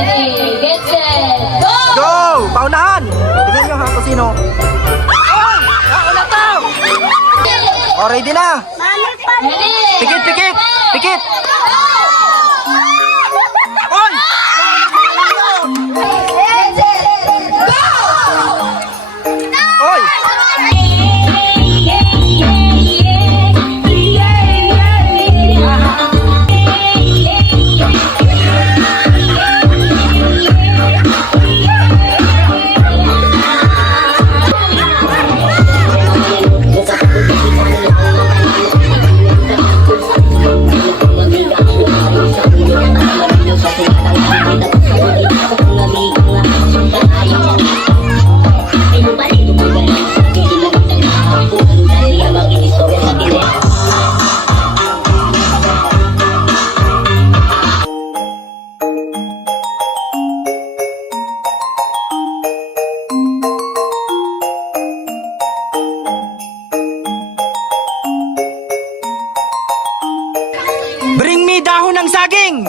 Ready, get set, go! Go! Paunahan! Tingnan nyo ha kung sino. Oh! Nauna to! Oh, ready na! Ready! Pikit, pikit! Pikit! Oy! Oy! Bring me dahon ng saging!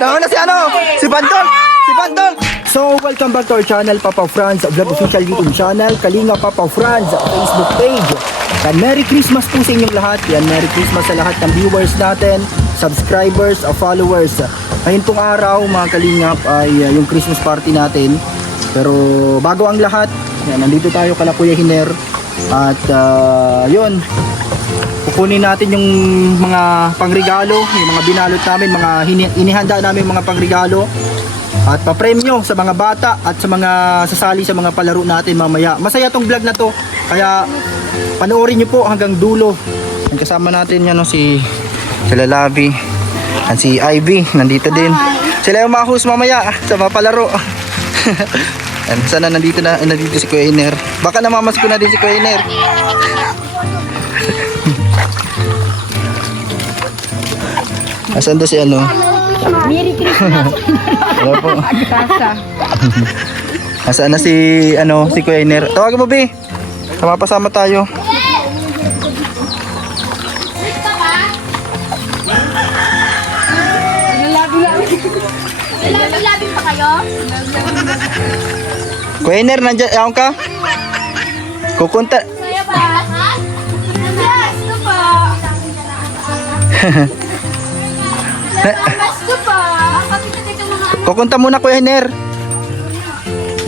Dahon na si ano? Si Bandol! Si Bandol! So, welcome back to our channel, Papa Franz Vlog Official YouTube channel, Kalinga Papa Franz Facebook page. And Merry Christmas po sa inyong lahat. Yan, Merry Christmas sa lahat ng viewers natin, subscribers, followers. Ngayon pong araw, mga Kalingap, ay yung Christmas party natin. Pero bago ang lahat, yan, nandito tayo kala Kuya Hiner. At yun, kukunin natin yung mga pangregalo, yung mga binalot namin, mga inihanda namin mga pangregalo. At papremyo sa mga bata at sa mga sasali sa mga palaro natin mamaya. Masaya tong vlog na to, kaya panoorin nyo po hanggang dulo. Ang kasama natin yan, no, si Lalabi at si Ivy, nandito din. Sila yung mga host mamaya sa mga palaro. Sana nandito si Kuya Hiner. Baka namamas ko na din si Kuya Hiner. Asan daw si ano? Merry Christmas. Hello po. Kasa. Asan na si ano, si Kuya Hiner? Tawagan mo, Bi. Sama tayo. Labi pa kayo? Kuya Hiner, nandiyan ako ka? Kukunta. Kaya pa? Yes, ito pa. Ito pa. Kukunta muna, Kuya Hiner.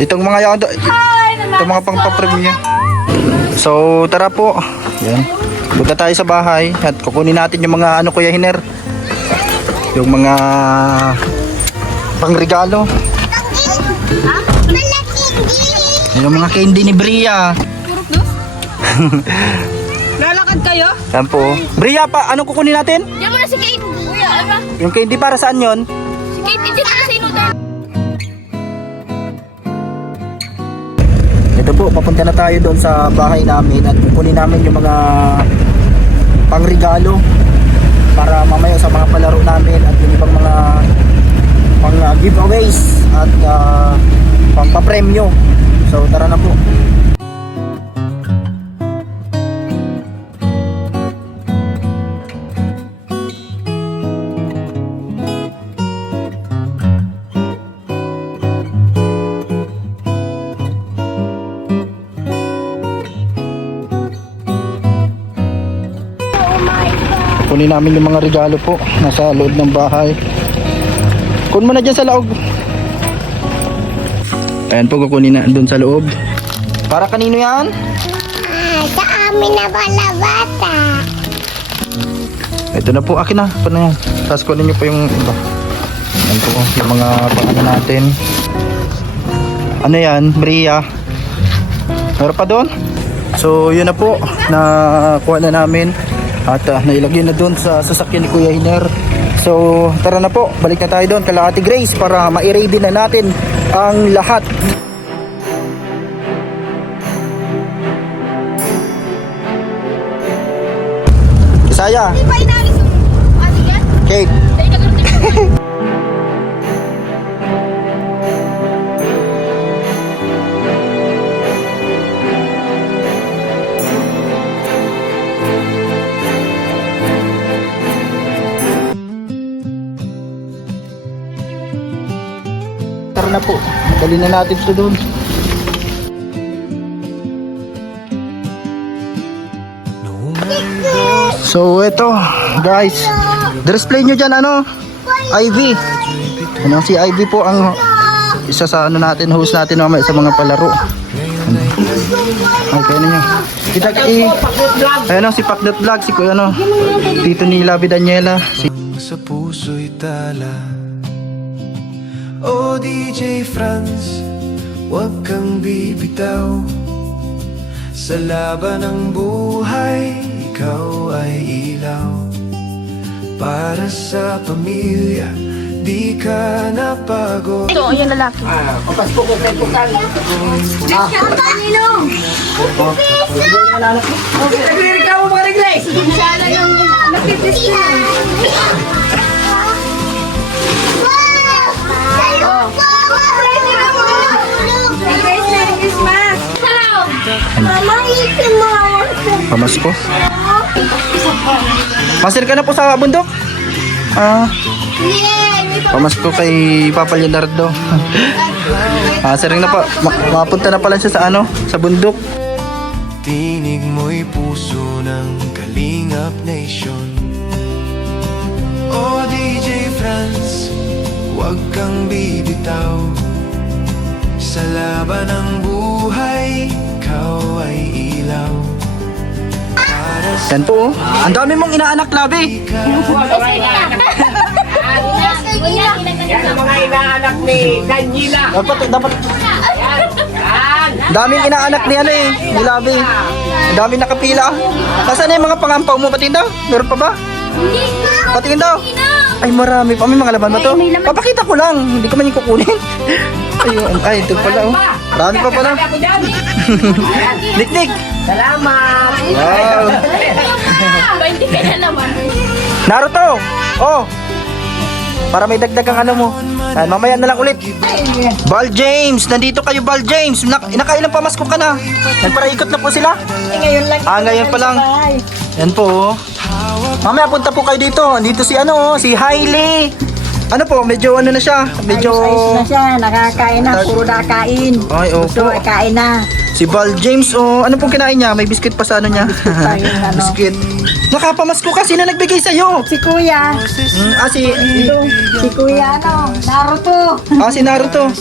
Itong mga itong mga pangpapremyo. So, tara po. Yan. Punta tayo sa bahay at kukunin natin yung mga ano, Kuya Hiner. Yung mga pangregalo. Yung mga candy ni Bria. Lalakad kayo? Yan po. Bria pa, anong kukunin natin? Diyan mo na si Kate. Kuya, ano? Yung candy para saan yon? Si Kate, hindi na sa inutan. Ito po, papunta na tayo doon sa bahay namin at kukunin namin yung mga pangregalo para mamaya sa mga palaro namin at yung ibang mga pang giveaways at pang papremyo. So tara na po. Kunin namin yung mga regalo po nasa loob ng bahay. Kun mo na dyan sa loob. Ayan po, kukunin na doon sa loob. Para kanino yan? Sa amin na pala bata. Ito na po, akin na. Paano yan? Tapos kunin nyo pa yung iba. Ayan po, yung mga pangano natin. Ano yan? Bria. Meron pa doon? So yun na po, nakuha na namin. At nailagay na doon sa sasakyan ni Kuya Hiner. So tara na po, balik na tayo doon kala Ate Grace para ma-ready na natin ang lahat. Isaya, Di ba inalis yung ate yan? Kate. Dahil nagkaroon na po. Dali na natin ito doon. So ito guys, display nyo dyan ano, Ivy. Ano, si Ivy po ang isa sa ano natin, host natin mamaya sa mga palaro. Okay na nyo. Ayan o, si Pakdot Vlog, si ano, Tito ni Labi Daniela. Sa puso'y tala. O DJ Franz, huwag kang bibitaw. Sa laban ng buhay, ikaw ay ilaw. Para sa pamilya, di ka napagod. Ito, yung lalaki. Sana yung nakipis na. Mama, isin mo. Pamasko. Master ka na po sa bundok? Pamasko kay Papa Leonardo. Sering na po. Mapunta na pala siya sa ano, sa bundok. Tinig mo'y puso ng Kalingap Nation. O DJ Franz, huwag kang bibitaw. Sa laban ng buhay, ikaw ay ilaw. Yan po. Ang dami mong inaanak, Labi. Yan ang mga inaanak ni Daniela. Dapat. Daming inaanak ni ano eh, ni Labi. Daming nakapila. Nasaan na yung mga pangampaw mo? Patingin daw? Meron pa ba? Patingin daw? Ay, marami pa. May mga laman ba to? Papakita ko lang. Hindi ko man yung kukunin. Ayun. Ay, ito pala oh. Marami pa pala. Nik. Salamat. Wow. 20 ka na naman. Naruto. Oh. Para may dagdag ang ano mo. Ay, mamaya na lang ulit. Bal James, nandito kayo Bal James. Nakailang pamasko ka na. Nagparaikot na po sila. Ngayon lang. Ngayon pa lang. Yan po. Mamaya punta po kayo dito. Dito si ano, si Hailey. Ano po, medyo ano na siya. Medyo Ayos na siya, nakakain na, puro nakain. Ay, opo. Gusto kain na. Si Bal James, oh, ano pong kinain niya? May biscuit pa sa ano niya. pa yung ano. Biscuit. Nakapamasko ka, sino nagbigay sa'yo? Si Kuya, Si si Kuya ano, Naruto. si Naruto.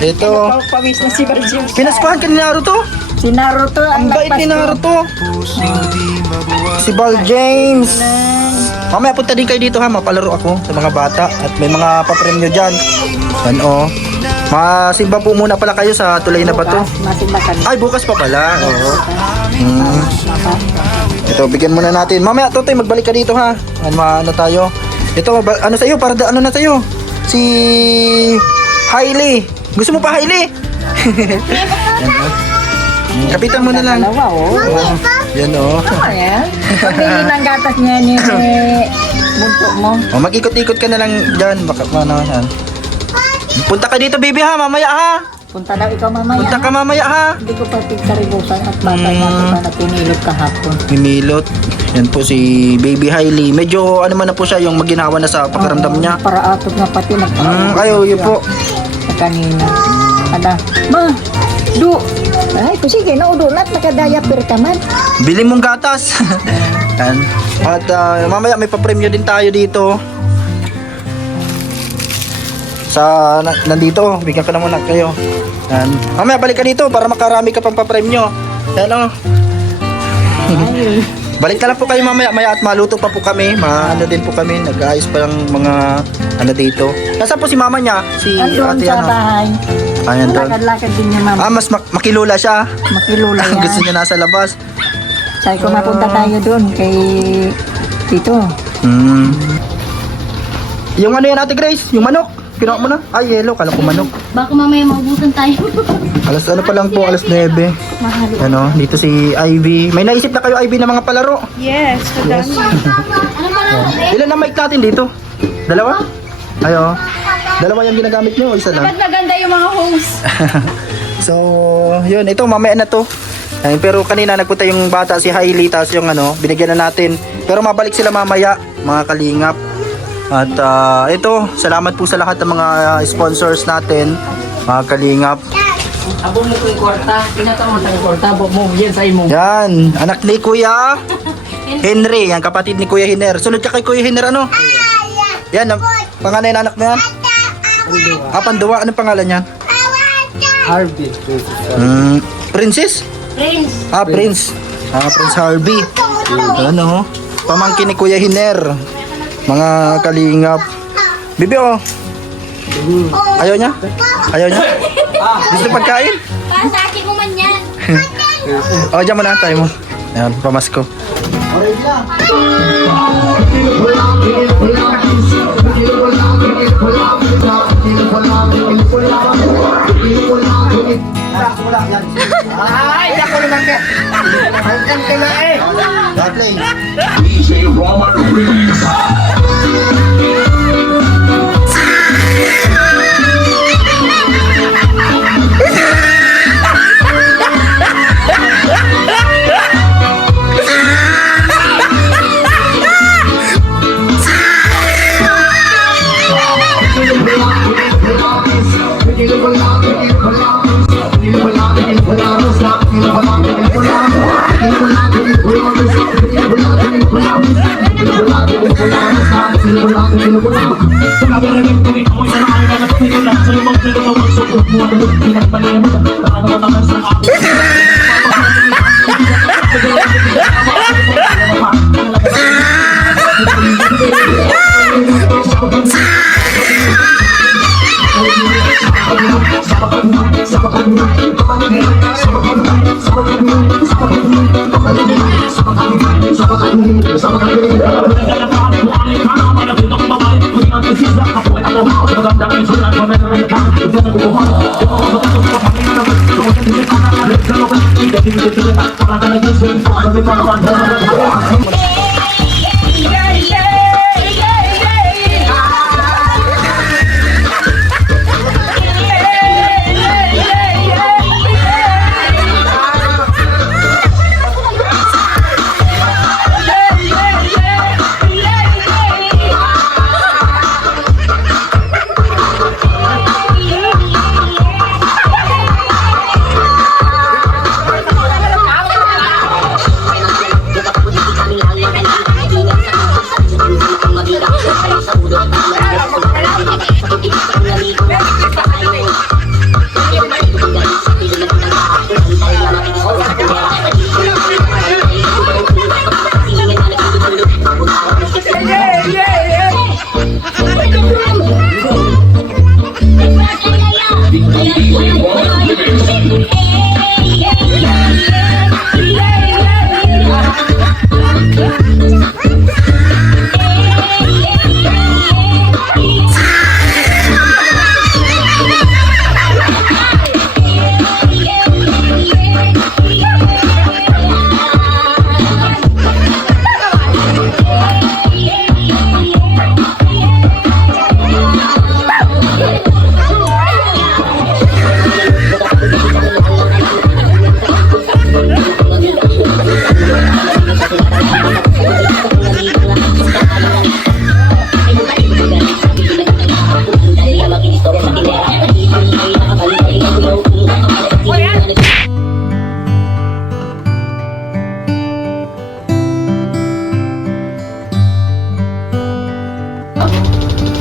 Ito. Pawis na si Barjim. Pinaskuhan ka ni Naruto? Si Naruto Ang ang bait ni nagpasko. Naruto. Si Bal James. Mamaya punta din kayo dito ha, mapalaro ako sa mga bata at may mga papremyo dyan. Yan o. Masimba po muna pala kayo sa tulay na bato. Masimbakan. Ay, bukas pa pala. Oo. Ito, bigyan muna natin. Mamaya, Totoy, magbalik ka dito ha. Ano tayo? Ito, ano sa'yo? Para ano na sa'yo? Si Hailey. Gusto mo pa, Hailey? Kapitan mo na lang. Dalawa oh. Yan o. Ayan. Pagtingin ng gatas niya ni bunto mo. O, mag-ikot-ikot ka na lang dyan. Baka ano yan. Punta ka dito, baby ha. Mamaya ha. Punta daw ikaw mamaya. Punta ka mamaya ha. Hindi ko pa pagkaribusan at bata niya na pinilot kahapon. Mimilot. Yan po si Baby Hailey. Medyo ano man na po siya, yung maginawa na sa pakiramdam niya. Para atog na pati nagpapalala. Ayaw, yun po. Sa kanina. Ada, ma, du. Ay, sige, naudo na at nakadayapir ka man. Bili mong gatas. Yan. At mamaya may papremyo din tayo dito. Nandito, bigyan ka na muna kayo. Yan. Mamaya balik ka dito para makarami ka pang papremyo. Yan o. Balik na lang po kayo mamaya at maluto pa po kami. Ano din po kami, nag-aayos pa ng mga ano dito. Nasaan po si mama niya? Si Andun ate sa ano? bahay. Ayan doon. Lakad-lakad din niya, mama. Mas makilula siya. Makilula yan. Gusto niya nasa labas. Sabi ko, mapunta tayo doon kay Tito. Yung ano yan, Ate Grace? Yung manok? Kinuha mo na? Ay, yellow. Kala ko manok. Baka mamaya maubutan tayo. Alas ano pa lang po, alas 9. Ano, dito si Ivy. May naisip na kayo, Ivy, na mga palaro? Yes, madami. Ano pa lang? Ilan na mic natin dito? Dalawa? Ayo. Dalawa yung ginagamit nyo o isa lang? Ba't maganda yung mga host? So, yun. Ito, mamaya na to. Ay, pero kanina nagpunta yung bata si Hailey, tapos yung ano, binigyan na natin. Pero mabalik sila mamaya, mga kalingap. At ito, salamat po sa lahat ng mga sponsors natin, mga kalingap. Abo mo ko yung kwarta. Pinatama sa kwarta. Abo mo. Yan sa imo. Yan, anak ni Kuya Henry, yan kapatid ni Kuya Hiner. Sunod ka kay Kuya Hiner ano? Yan, ang panganay na anak mo yan? Panduwa, anong pangalan yan? Harvey. Princess? Prince. Prince. Prince Harvey. Ano? Pamangkin ni Kuya Hiner. Mga kalingap. Bibi oh. Ayaw niya? Ayaw niya? Gusto pagkain? Pasaki mo man yan. Diyan mo na, tayo mo. Ayan, pamasko. Ay, ako naman ka. Hanggang ka na eh. Play.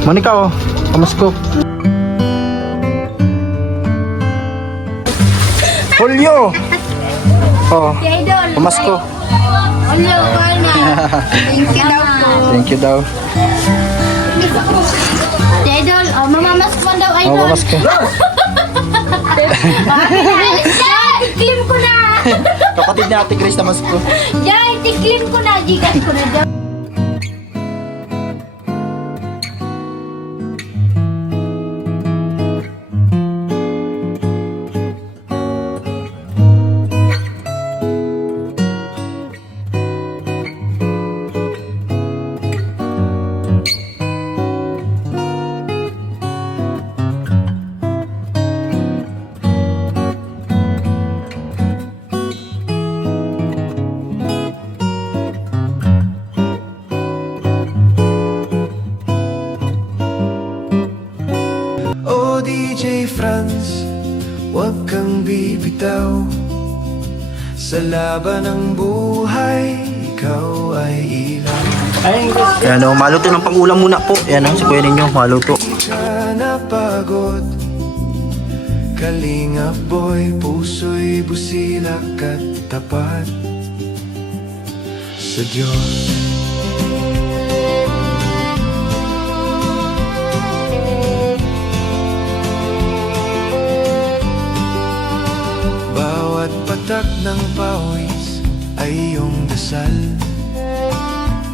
Monica oh, pamasko. Julio. Oh, pamasko. Hello, Carna. Thank you daw po. Thank you daw. Idol, mamamas mo daw, Oh, Idol. pamasko. Tiklim ko na. Kapatid ni Ate Grace na masko. Jai, tiklim ko na. Gigas ko na daw. bitaw. Sa laban ng buhay, ikaw ay ilaw. Ayan o, maluto ng pangulam muna po. Ayan o, si kuya ninyo, maluto. Di ka napagod. Kalingap boy, puso'y busilak at tapat sa Diyos. Bawat patak ng pawis ay iyong dasal,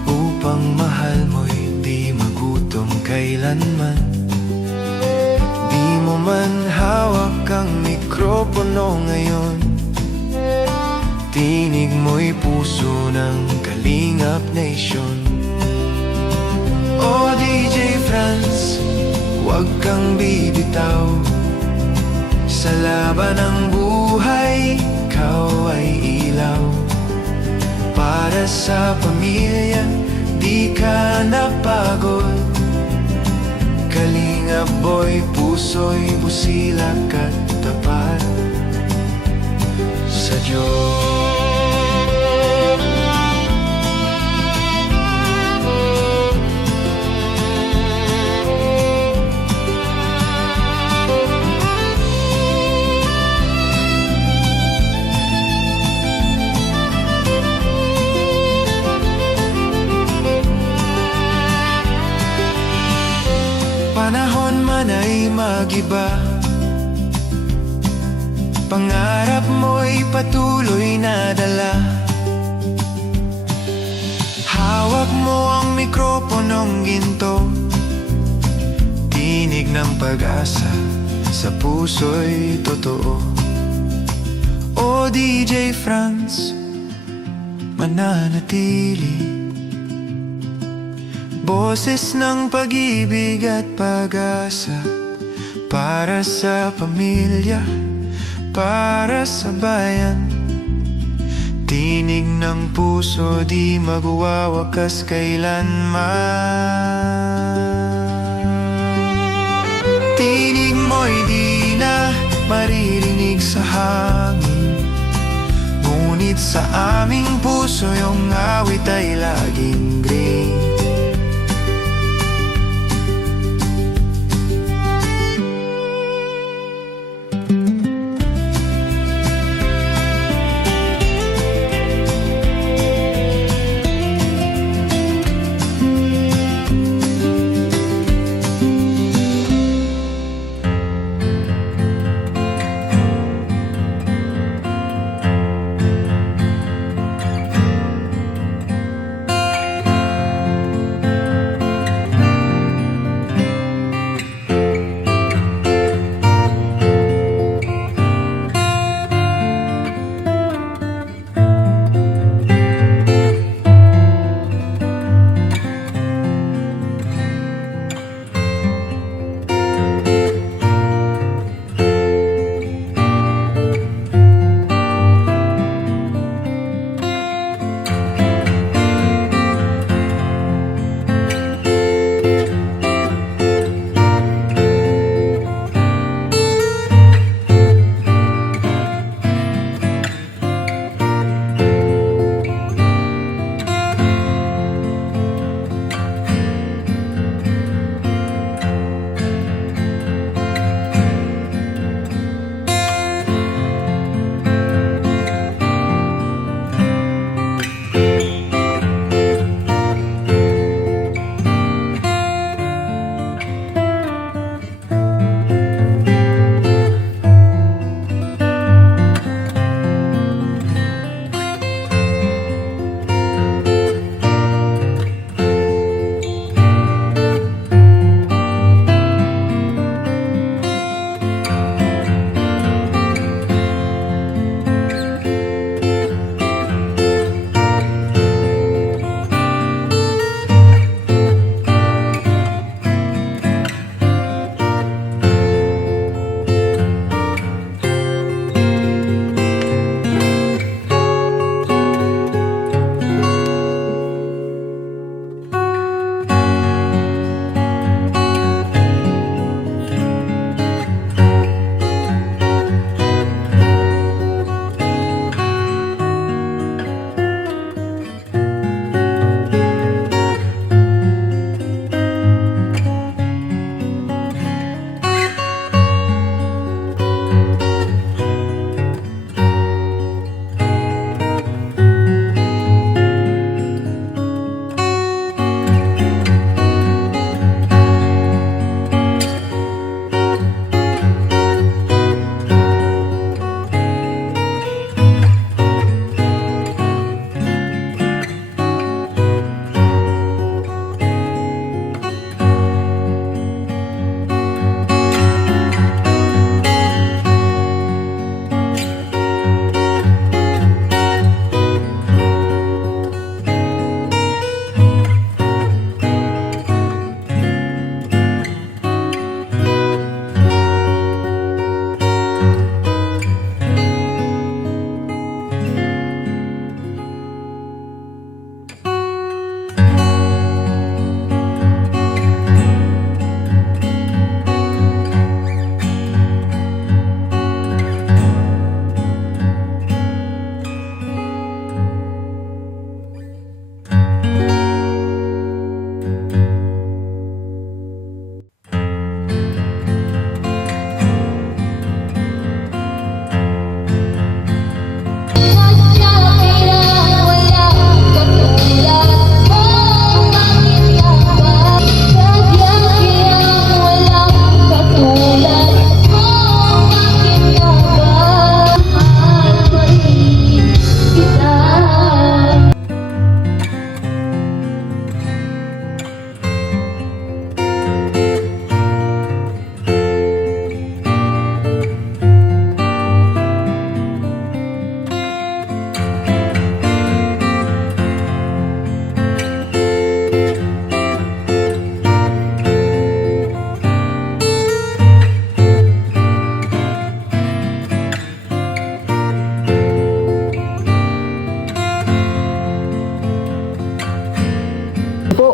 upang mahal mo'y di magutom kailanman. Di mo man hawak ang mikropono ngayon, tinig mo'y puso ng Kalingap Nation. O DJ Franz, huwag kang bibitaw. Sa laban ng buhay, ikaw ay ilaw. Para sa pamilya, di ka napagod. Kalingap boy, puso'y busilak at tapat sa Diyos. Panahon man ay magiba, pangarap mo'y patuloy na dala. Hawak mo ang mikroponong ginto, tinig ng pag-asa sa puso'y totoo. O DJ Franz, mananatili, boses ng pag-ibig at pag-asa, para sa pamilya, para sa bayan. Tinig ng puso, di magwawakas kailanman. Tinig mo'y di na maririnig sa hangin, ngunit sa aming puso yung awit ay laging green.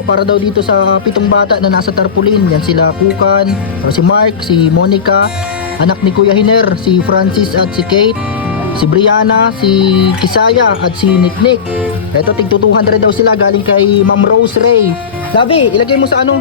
para daw dito sa 7 bata na nasa tarpaulin. Yan sila Kukan, si Mark, si Monica, anak ni Kuya Hiner, si Francis at si Kate, si Brianna, si Kisaya at si Nick. Ito tig 200 daw sila galing kay Ma'am Rose Ray. Sabi, ilagay mo sa ano?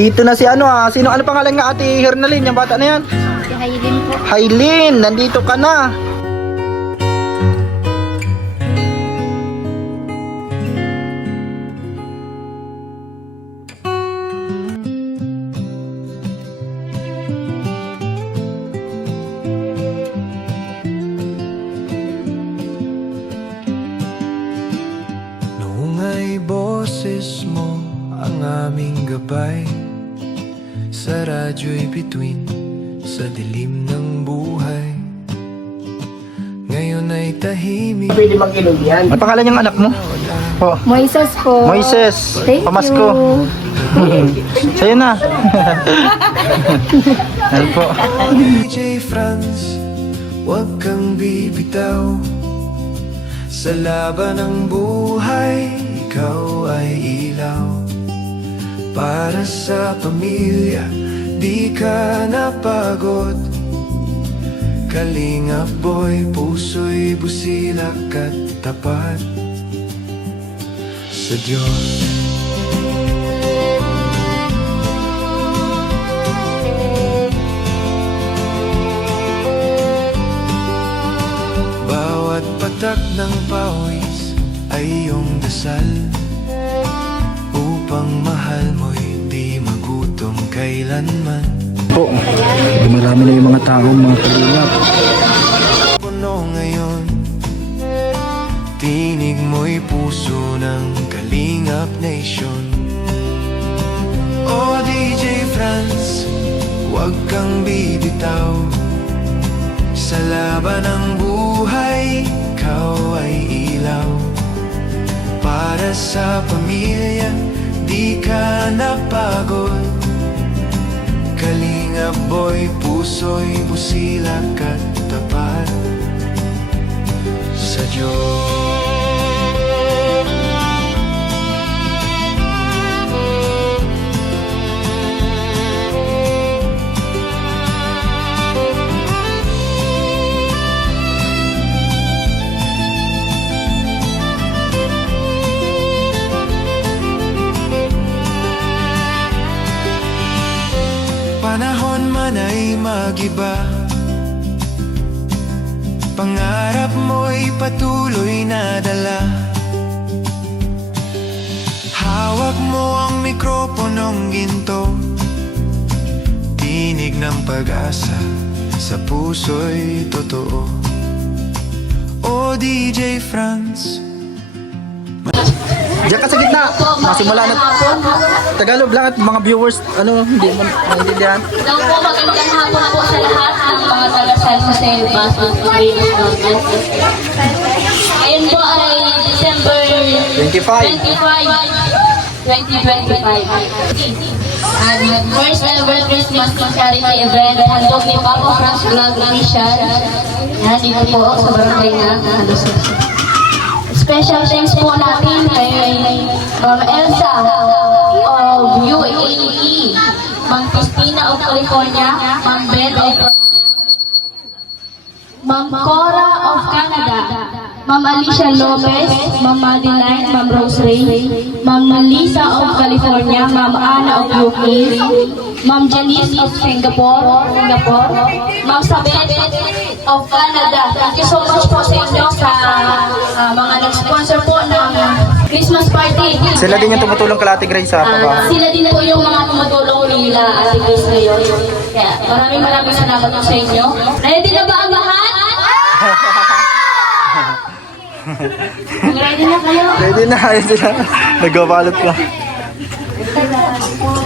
Dito na si sino pangalan nga ate Hernalyn, yung bata na yan? Si Hailin po. Hailin, nandito ka na. Noong ay boses mo ang aming gabay, sa radyo'y bituin sa dilim ng buhay. Ngayon ay tahimik. Pwede mag-ilog yan. Ano pangalan yung anak mo? Oh, Moises po. Moises. Thank Pamasko. you. Sa'yo na. Ano po? DJ Franz, huwag kang bibitaw. Sa laban ng buhay, ikaw ay ilaw. Para sa pamilya, di ka napagod. Kalingap boy, puso'y busilak at tapat sa Diyos. Bawat patak ng pawis ay iyong dasal, upang mahal mo'y di magutom kailanman. Po, marami na yung mga taong mga kalingap. Puno ngayon, tinig mo'y puso ng Kalingap Nation. O DJ Franz, huwag kang bibitaw. Sa laban ng buhay, ikaw ay ilaw. Para sa pamilya, di ka napagod. Kalingap boy, puso'y busilak at tapat sa Diyos. Panahon man ay mag-iba, pangarap mo'y patuloy na dala. Hawak mo ang mikroponong ginto, tinig ng pag-asa sa puso'y totoo. O DJ Franz, Diyan ka sa gitna. Masimula na. Tagalog lang at mga viewers, hindi mo maintindihan. Hello po, magandang hapon po sa lahat ng mga taga San Jose Bastos Grades Government. Ngayon po ay December 25. 2025. And first ever Christmas charity event, handog ni Papa Franz Vlog Official. Yan, dito po sa barangay na Halusok. Special thanks po natin kay Ma'am Elsa of UAE, Ma'am Christina of California, Ma'am Beth of Ma'am Cora of Canada, Ma'am Alicia Lopez, Ma'am Madeline, Ma'am Rose Ray, Ma'am Melissa of California, Ma'am Anna of UK, Ma'am Janice of Singapore, Ma'am Sabet of Canada. Thank you so much po sa inyo sa mga nag-sponsor po ng Christmas party. Sila din yung tumutulong kay Ate Grace sa papa. Sila din po yung mga tumutulong nila Ate Grace ngayon. Kaya maraming salamat po sa inyo. Ready na ba ang lahat? Ready na kayo? Ready na. Nagbabalot pa.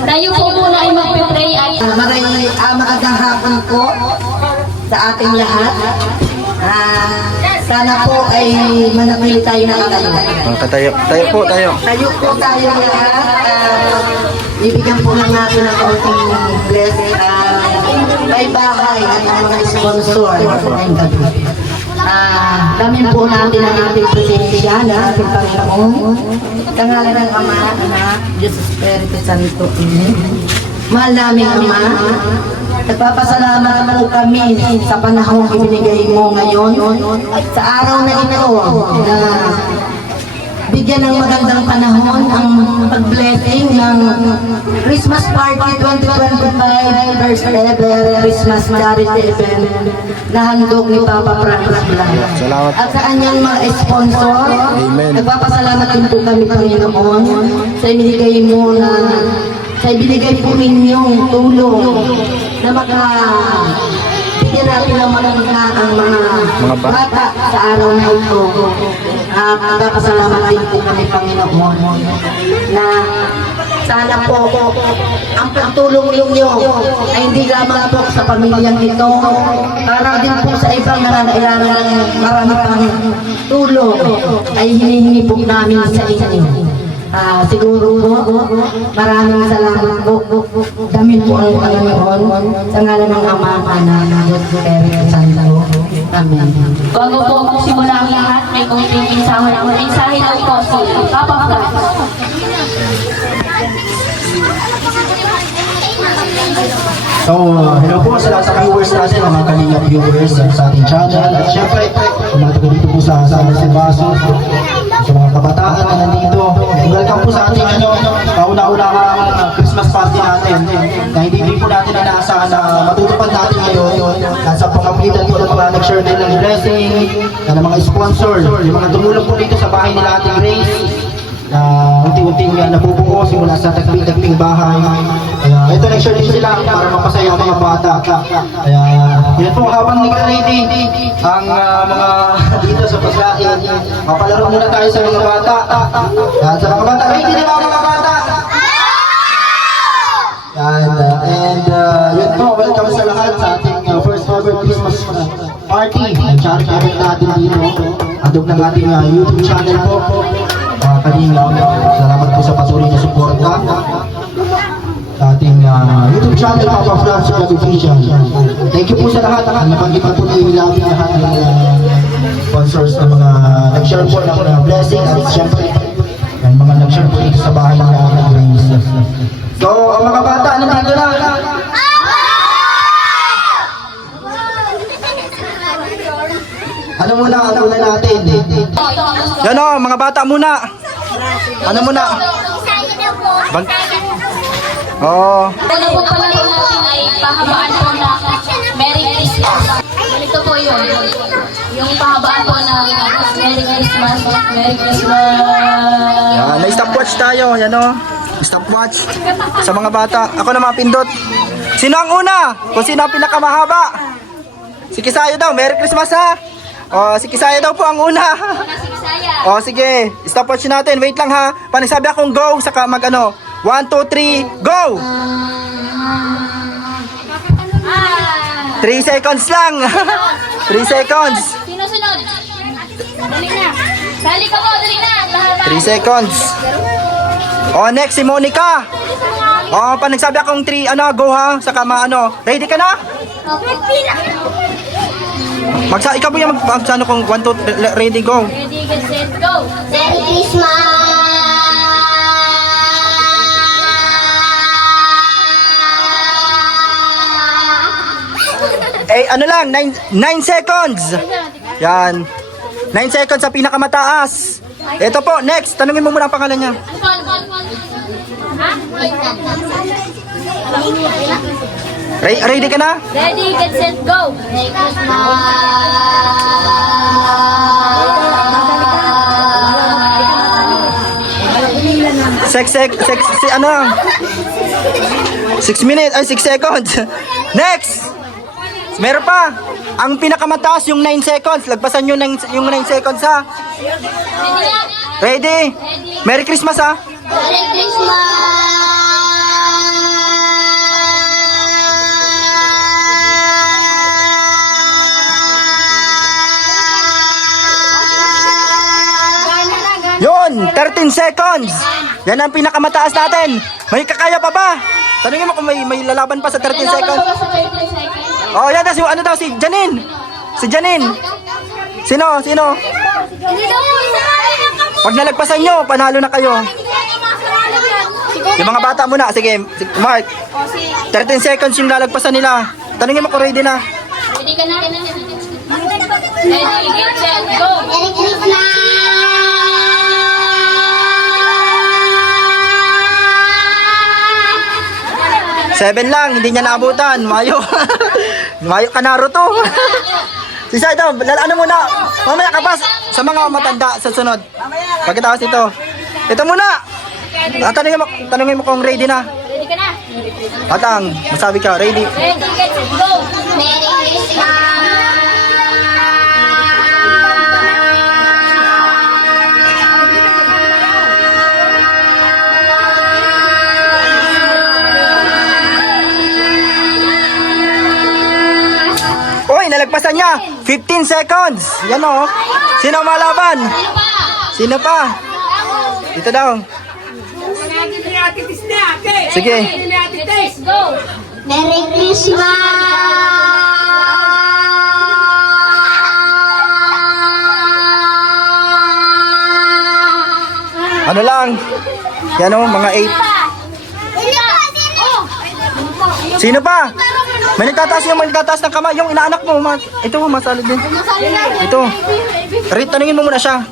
Tayo po muna ay magpe-pray at Magandang hapon po sa ating lahat. Sana po ay manatili tayo ng Tayo po. Tayo po tayo lahat. Bibigyan po lang natin ng kaunting bless. May bahay at ang mga sponsor. Damin po natin ang ating presensya na ating Panginoon. Sa ngalan ng Ama, Anak, Diyos Espiritu Santo. Mahal namin Ama, nagpapasalamat po kami sa panahong ibinigay mo ngayon at sa araw na ito na bigyan ng magandang panahon ang pag-blessing ng Christmas Party 2025 first ever Christmas charity event na handog ni Papa Franz Vlog. Salamat. At sa kanyang mga sponsor, Amen. nagpapasalamat din po kami Panginoon sa ibinigay mo na sa ibinigay po ninyong tulong na bigyan natin ng maganda ang mga bata sa araw na ito. At nagpapasalamat din po kami Panginoon na sana po ang pagtulong ninyo ay hindi lamang po sa pamilyang ito, para din po sa ibang nangangailangan ng marami pang tulong ay hinihingi po namin sa inyo. Siguro po, maraming salamat po. Damin po ang Panginoon sa ngalan ng Ama, Anak, Diyos Espiritu Santo. Amen. bago po simula ang lahat, may kunting mensahe daw po si Papa Franz. So, hello po sa lahat ng viewers natin, mga kalingap viewers sa ating channel. At syempre, mga taga dito po sa San Jose Bastos, sa mga kabataan na nandito. Welcome po sa ating kauna-una Christmas party natin na hindi po natin inaasahan na matutupad natin ngayon. Nasa pangkapitan po ng mga nag-share din ng blessing, na ng mga sponsor, yung mga tumulong po dito sa bahay nila Ate Grace. Unti-unting nabubuo simula sa tagping-tagping bahay. Kaya ito nag-share din sila para mapasaya ang mga bata. Kaya yan po, habang nag-ready ang mga dito sa pagkain, mapalaro muna tayo sa mga bata. Sa mga bata, ready na ba mga bata? And yun po, welcome sa lahat sa ating first ever Christmas party. Ang charity event natin dito. Handog ng ating YouTube channel po. Kanina, salamat po sa patuloy na suporta sa ating YouTube channel, Papa Franz Vlog Official. Thank you po sa lahat. Napag-ipatuloy nila ang lahat ng sponsors na mga nag-share po ng blessing at siyempre yung mga nag-share po dito sa bahay ng Ate Grace. So, ang mga bata, nandito na. Ano muna ang una natin? Yan o, mga bata muna. Ano muna? Oo. Una po pala po natin ay pahabaan po na Merry Christmas. Ganito po yun. Yung pahabaan po na Merry Christmas. Merry Christmas. Yan, may stopwatch tayo. Yan o. Stopwatch. Sa mga bata. Ako na mga pindot. Sino ang una? Kung sino ang pinakamahaba? Si Kisayo daw. Merry Christmas ha. O, si Kisayo daw po ang una. Sige, O, sige. Stopwatch natin. Wait lang ha. Panasabi akong go, saka mag ano. 1, 2, 3, go! 3 seconds lang. 3 seconds. Sino sunod? Dali na. Dali ka mo, dali na. 3 seconds. O, next si Monica. O, pag nagsabi akong 3, ano, go ha. Saka ano. Ready ka na? Ikaw po yung ano kung 1, 2, ready, go. Ready, get set, go. Merry Christmas! Eh, ano lang, 9 seconds. Yan. 9 seconds sa pinakamataas. Ito po, next. Tanungin mo muna ang pangalan niya. Ready ka na? Ready, get set, go. Merry Christmas! Ano lang? 6 minutes, ay 6 seconds. Next! Meron pa. Ang pinakamataas yung 9 seconds. Lagpasan yung 9 seconds ha. Ready? Merry Christmas ha. Merry Christmas! Yun, 13 seconds. Yan ang pinakamataas natin. May kakaya pa ba? Tanungin mo kung may lalaban pa sa 13 seconds. Oh, yan daw si ano daw si Janine. Si Janine. Sino? Pag nalagpasan nyo, panalo na kayo. Yung mga bata muna. Sige, Mark. 13 seconds yung lalagpasan nila. Tanungin mo kung ready na. Ready ka na? Ready, get set, go. Merry Christmas! 7 lang, hindi niya naabutan. Mayo. Mayo ka Naruto. Si Sai daw, ano muna. Mamaya ka pa sa mga matanda sa sunod. Pagkatapos ito. Ito muna. Tanungin mo kung ready na. Ready ka na? Atang, masabi ka, ready. Ready, get set, go. Merry Christmas! Uy, nalagpasan niya. 15 seconds. Yan o. Sino ang malaban? Sino pa? Dito daw. Sige. Go. Merry Christmas! Ano lang? Yan o, mga 8. Sino pa? May nagtataas ng kamay. Yung inaanak mo. Ito mo, masalid din. Ito. Tanungin mo muna siya.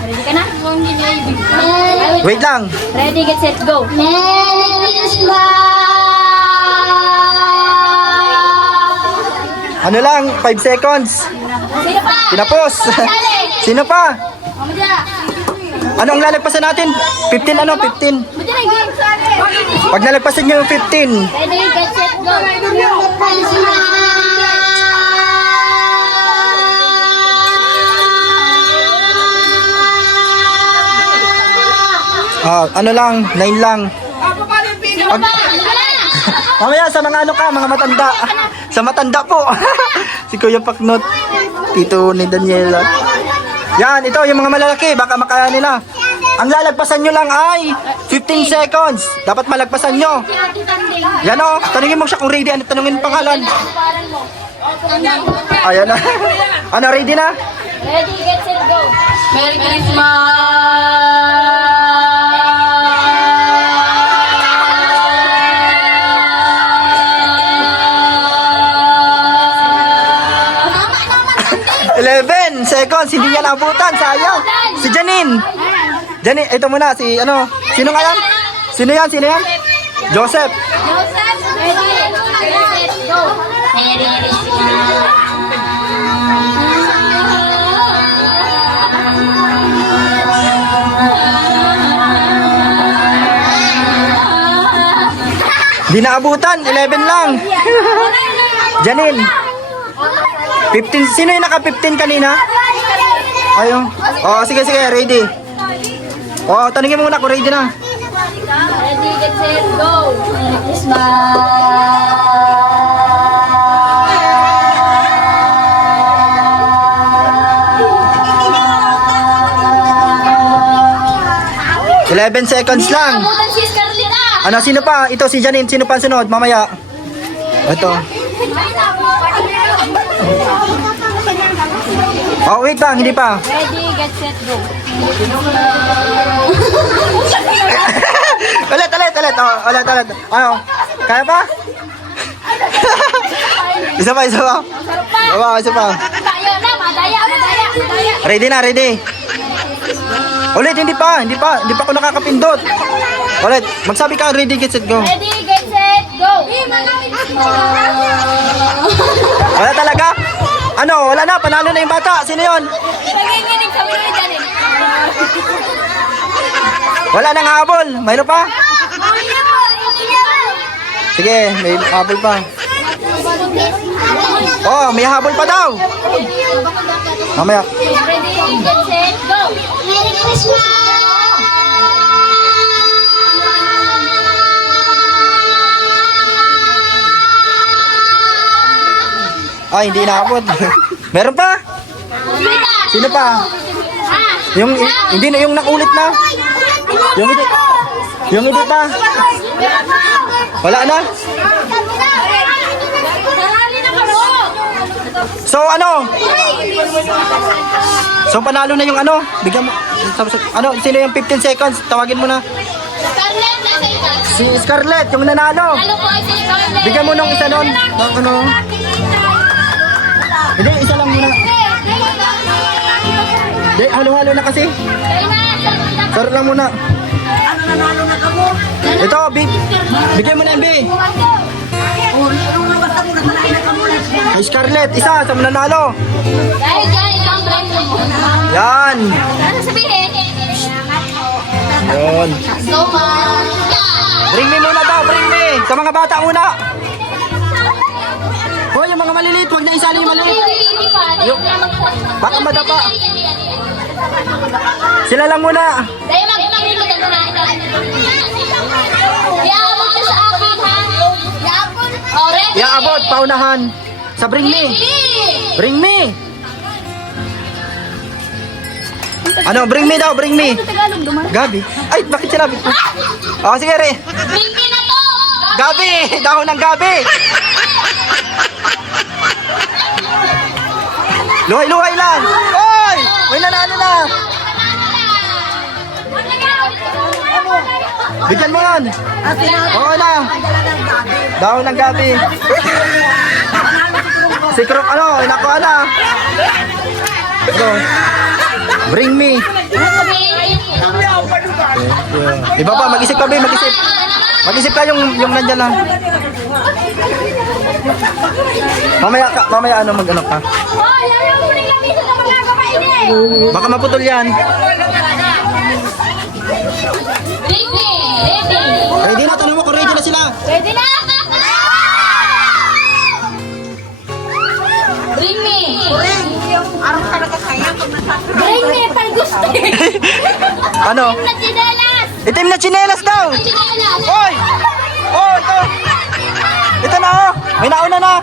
Ready ka na? Wait lang. Ready, get set, go. Merry Christmas! Ano lang, 5 seconds. Sino pa? Tinapos. Sino pa? Mama dyan. Ano ang lalagpasan natin? 15 ano? 15. Mama dyan, Pag nalagpasan nyo yung 15. ready, get set, go. Ano lang, 9 lang. Pag, mamaya sa mga ano ka, mga matanda. Sa matanda po. Si Kuya Paknot. Tito ni Daniela. Yan, ito yung mga malalaki. Baka makaya nila. Ang lalagpasan nyo lang ay 15 seconds. Dapat malagpasan nyo. Yan o. Tanungin mo siya kung ready. Ano tanungin pangalan? Ayan na. Ano, ready na? Ready, get set, go. Merry Christmas! Eleven seconds, hindi niya naabutan, sayang. Si Janine. Janine, ito muna, si ano, sino nga yan? Sino yan? Joseph. Joseph, ready, get set, go. Merry Christmas! Di naabutan, 11 lang. Janine. 15, sino yung naka-15 kanina? Ayun. Oh, sige, ready. Oh, tanungin mo muna kung ready na. Ready, get set, go! Merry Christmas! Eleven seconds lang. Abutan si Scarlett ah! Ano, sino pa? Ito si Janine. Sino pa ang sunod? Mamaya. Ito. Oh, wait lang. Hindi pa. Ready, get set, go! Ulit. Oh, ulit. Ano? Kaya pa? Isa pa. Isa pa. Tayo na, madaya! Ready na, ready. Ulit, hindi pa ako nakakapindot. Ulit, magsabi ka, ready, get set, go. Ready, get set, go! Wala talaga? Ano, wala na, panalo na yung bata. Sino yun? Naginginig sa mga dyan eh. Wala nang habol. Mayroon pa? Sige, may habol pa. Oh, may habol pa daw. Mamaya. Ready, get set, go! Merry Christmas! Ay, hindi naabot. Meron pa? Sino pa? Yung hindi na yung nakulit na. Yung hindi pa. Wala na. So ano? So panalo na yung ano? Bigyan mo. Ano, sino yung 15 seconds? Tawagin mo na. Scarlett, nasa ito. Si Scarlett, yung nanalo. Ano po si Scarlett? Bigyan mo nung isa nun. Ng ano? Hindi, isa lang muna. Hindi, halo-halo na kasi. Saro lang muna. Ito, bigyan mo na yung B. Kay Scarlett, isa sa mananalo. Dahil dyan, itong break mo. Yan. Ano sabihin? Yan. So much. Bring me muna daw, bring me. Sa mga bata muna. Hoy, yung mga maliliit, huwag na isali yung maliliit. Baka madapa. Sila lang muna. Dahil mag-inutan mo na. Iaabot na sa akin, ha? Iaabot. Oh, ready? Iaabot, paunahan. Sa bring me. Bring me. Ano, bring me daw, bring me. Gabi. Ay, bakit sinabi ko? Oh, sige, re. Bring me na to! Gabi, dahon ng gabi. Luhay-luhay lang. Oy, may nanalo na. Bigyan mo yan. Oo na. Dahon ng gabi. Si Krok, ano, inakuha na. Ito. Bring me. Iba pa, mag-isip ka, be, mag-isip. Mag-isip ka yung nandyan lang. Mamaya ano, mag-ano ka. Baka maputol yan. Ready na, tanong mo kung ready na sila. Ready na? Bring me! Bring me, pag gusto! Ano? Na chinelas! Itim na chinelas daw. Chinelas! Oy! Oh, ito. Ito na, oh. May nauna na.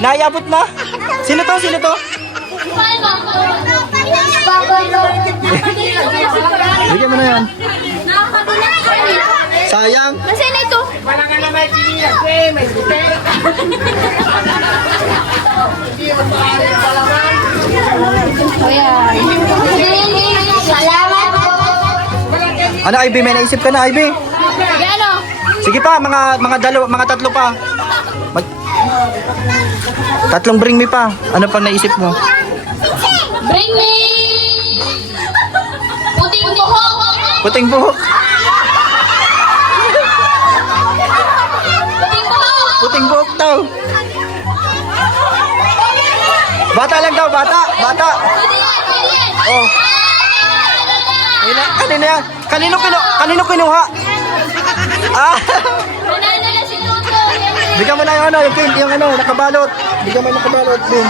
Naiabot na. Sino to? Bigyan mo na yan. Sayang. Nasaan na ito? Wala ka naman sinilas eh, may buti. Salamat po! Ano, Ivy? May naisip ka na, Ivy? Gano? Sige pa, mga tatlo pa. Tatlong bring me pa. Ano pang naisip mo? Bring me! Puting buhok! Puting buhok. Puting buhok! Puting buhok daw. Bata lang daw, bata. Pwede yan! Oh. Kanina yan. Kanino kinuha? Ah. Manalo na si Tuto! Bigyan mo na yung ano, yung ano, nakabalot. Bigyan mo yung nakabalot din.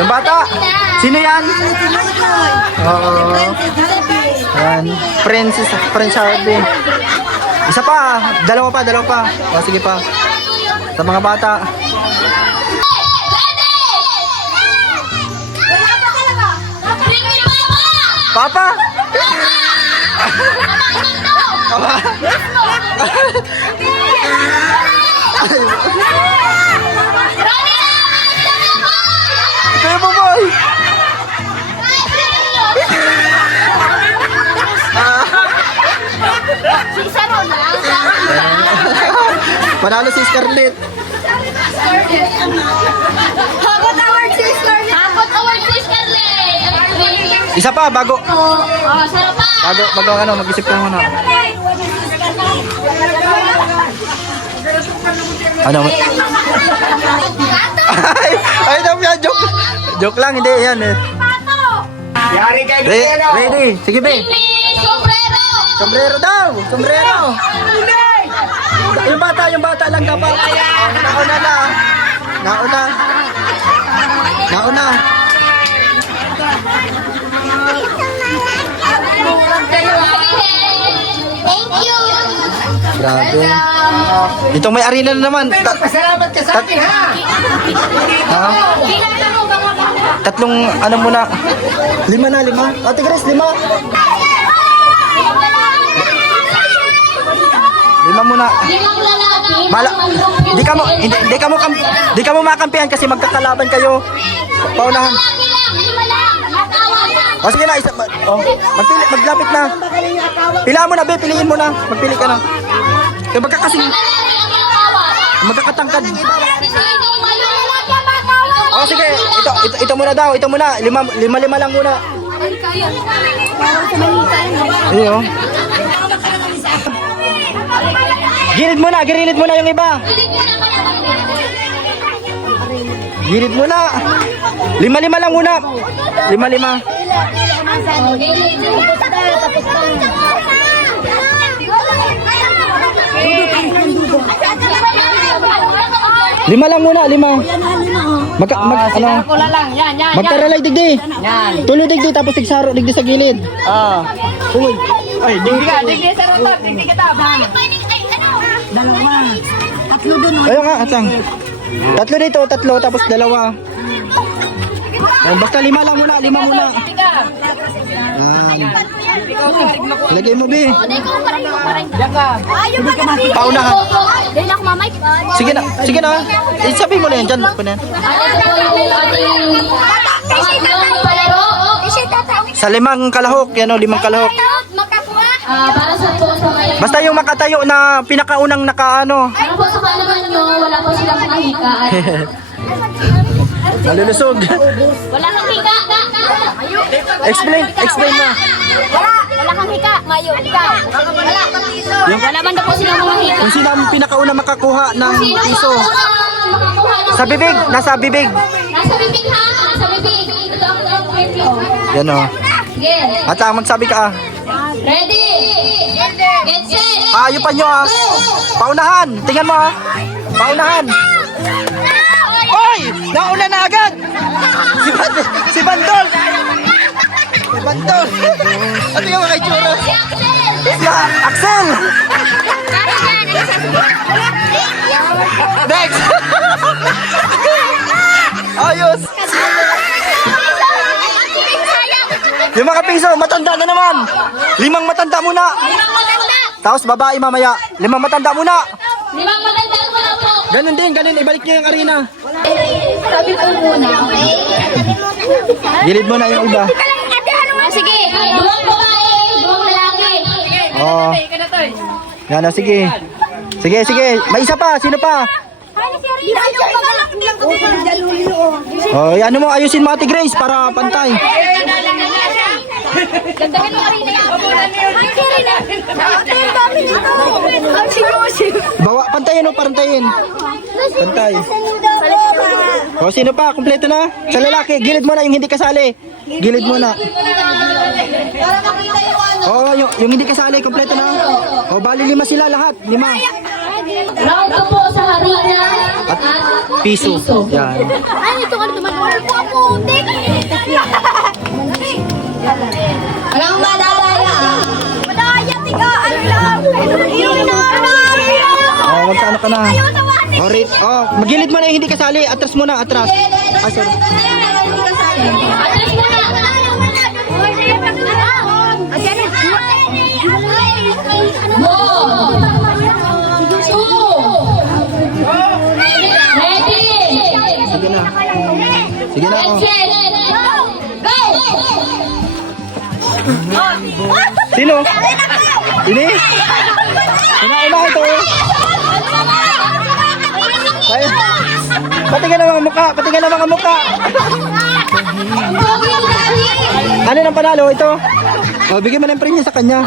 Yung bata. Sino yan? Oo. Yan. Princess Harvey. Isa pa. Dalawa pa. O, sige pa. Sa mga bata. Papa! Papa! Ito yung buboy! Panalo si Scarlett. Habot award si Scarlett. Hakot award si Scarlett. Isa pa, bago. Sarap pa. Bago ano, mag-isip ka muna. Ano? Ay, joke. Joke lang, hindi yan eh. Yari kay Guillermo. Ready? Sige, be. Sombrero. Sombrero daw! Sombrero! Yung bata lang dapat. Nauna na. Nauna. Thank you. Grabe. Itong may arena na naman. Pasalamat ka sa akin, ha? Ha? Tatlong ano muna. 5 na. Ate Grace, 5. 5 muna. Limang lalaki. Mala. Di ka mo makampihan kasi magkakalaban kayo. Paunahan. Lima lang. Natawa na. O sige na, maglapit na. Pila mo na, be, piliin mo na. Magpili ka na. Kaya magkakasing, magkakatangkad. O sige, ito muna daw, ito muna. 5 lang muna. Iyo. Girid muna yung iba. Girid muna. 5 lang muna. 5. Lima lang muna, 5. Magkaralay digdi. Tulo digdi tapos tigsaro digdi sa gilid. Uy. Ay, digdi. Ayun nga, atang. 3 dito, 3 tapos 2. Basta 5 lang muna, 5 muna. Lagay mo, Bi. Paunahan. Sige na. Sabi mo na yan, dyan. Sa 5 kalahok, yan o, 5 kalahok. Para sa po sa ngayon. Basta yung makatayo na pinakaunang nakaano. Para po sa kaalaman nyo, wala po silang mga hikaan. Nalulusog. Wala kang hika. Explain na. Wala kang hika. Mayo, ikaw. Wala man daw po silang mga hika. Kung sino ang pinakauna makakuha ng piso. Makakuha ng Sa bibig, nasa bibig. Nasa bibig ha? Nasa bibig. Ito ang preview. Yan o. Sige. At magsabi ka Ready? Get set. Ayupan nyo Paunahan. Tingnan mo Paunahan. Oy! Nauna na agad! Si Bandol! Ano yung mga itsura? Si Axel! Next! Ayos! Yung mga piso, matanda na naman! 5 matanda muna! Tapos babae mamaya. 5 matanda muna! 5 matanda ko lang po. Ganun din, ibalik nyo yung arena. Sabi ko muna. Gilid mo na yung iba. Sige, 2 babae, 2 lalaki. Oo. Yan na, sige. Sige. May isa pa, sino pa? Oh, ano mo, ayusin mo Ate Grace para pantay. Gandahin mo rin Pantayin o parantayin. Pantay. O, sino pa? Kompleto na? Sa lalaki, gilid mo na yung hindi kasali. Gilid mo na. Oo, yung hindi kasali, kompleto na. O, bali 5 sila lahat. 5. Round 2 po sa harina at Piso. Yan. Ay, ito ka naman. Ako, Walang madalaya. Madaya, tiga. Ano lang? Yung Oh, magkano ka na? Oh, rate. Oh, magilid mo na yung hindi kasali. Atras mo na, atras. Ah, sorry. atras mo na. Ready? Sige na. Sige na, oh. Sino? Ini? Una ito. Ay, patingin na mga mukha. Patingin na mga mukha. Ano nang panalo? Ito? Oh, bigyan mo ng premium sa kanya.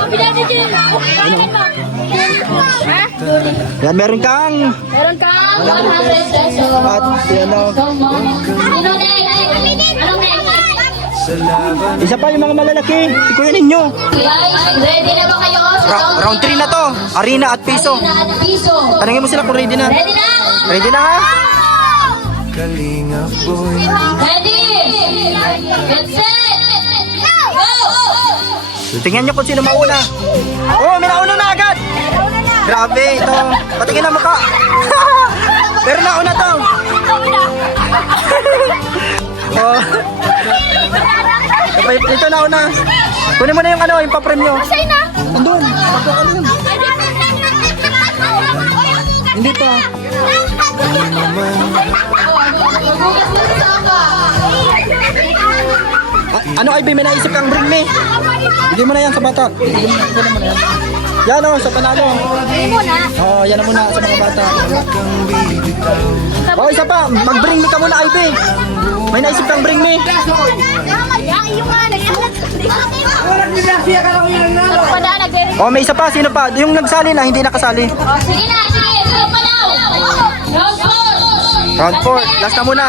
Yan, meron kang Meron kang 100 pesos. at ano, Sino next? Anong next? isa pa yung mga malalaki. Si Kuya Ninyo. Guys, ready na ba kayo? Round 3 na to. Arena at piso. Na at piso. Tanungin mo sila kung ready na. Ready na? Ready na ha? Kalingap boy. Ready? Get set! Go! Tingnan nyo kung sino mauna. Oh, may nauna na agad. Grabe, ito. Patingin na mukha. Pero nauna to. Oh. Ito nauna. Kunin mo na yung ano, yung papremyo. Andun. Pagkakalim. Hindi pa. Ano ay may naisip kang bring me? Bigyan mo na yan sa bata. Bigyan mo na yan. Yan o, sa panalo. Oo, yan na muna sa mga bata. Oh, isa pa. Mag-bring me ka muna, Ivy. May naisip kang bring me. Oh, may isa pa. Sino pa? Yung nagsali na, hindi nakasali. Oh, sige na, sige. Sino pa daw? Round 4. Round 4. Last na muna.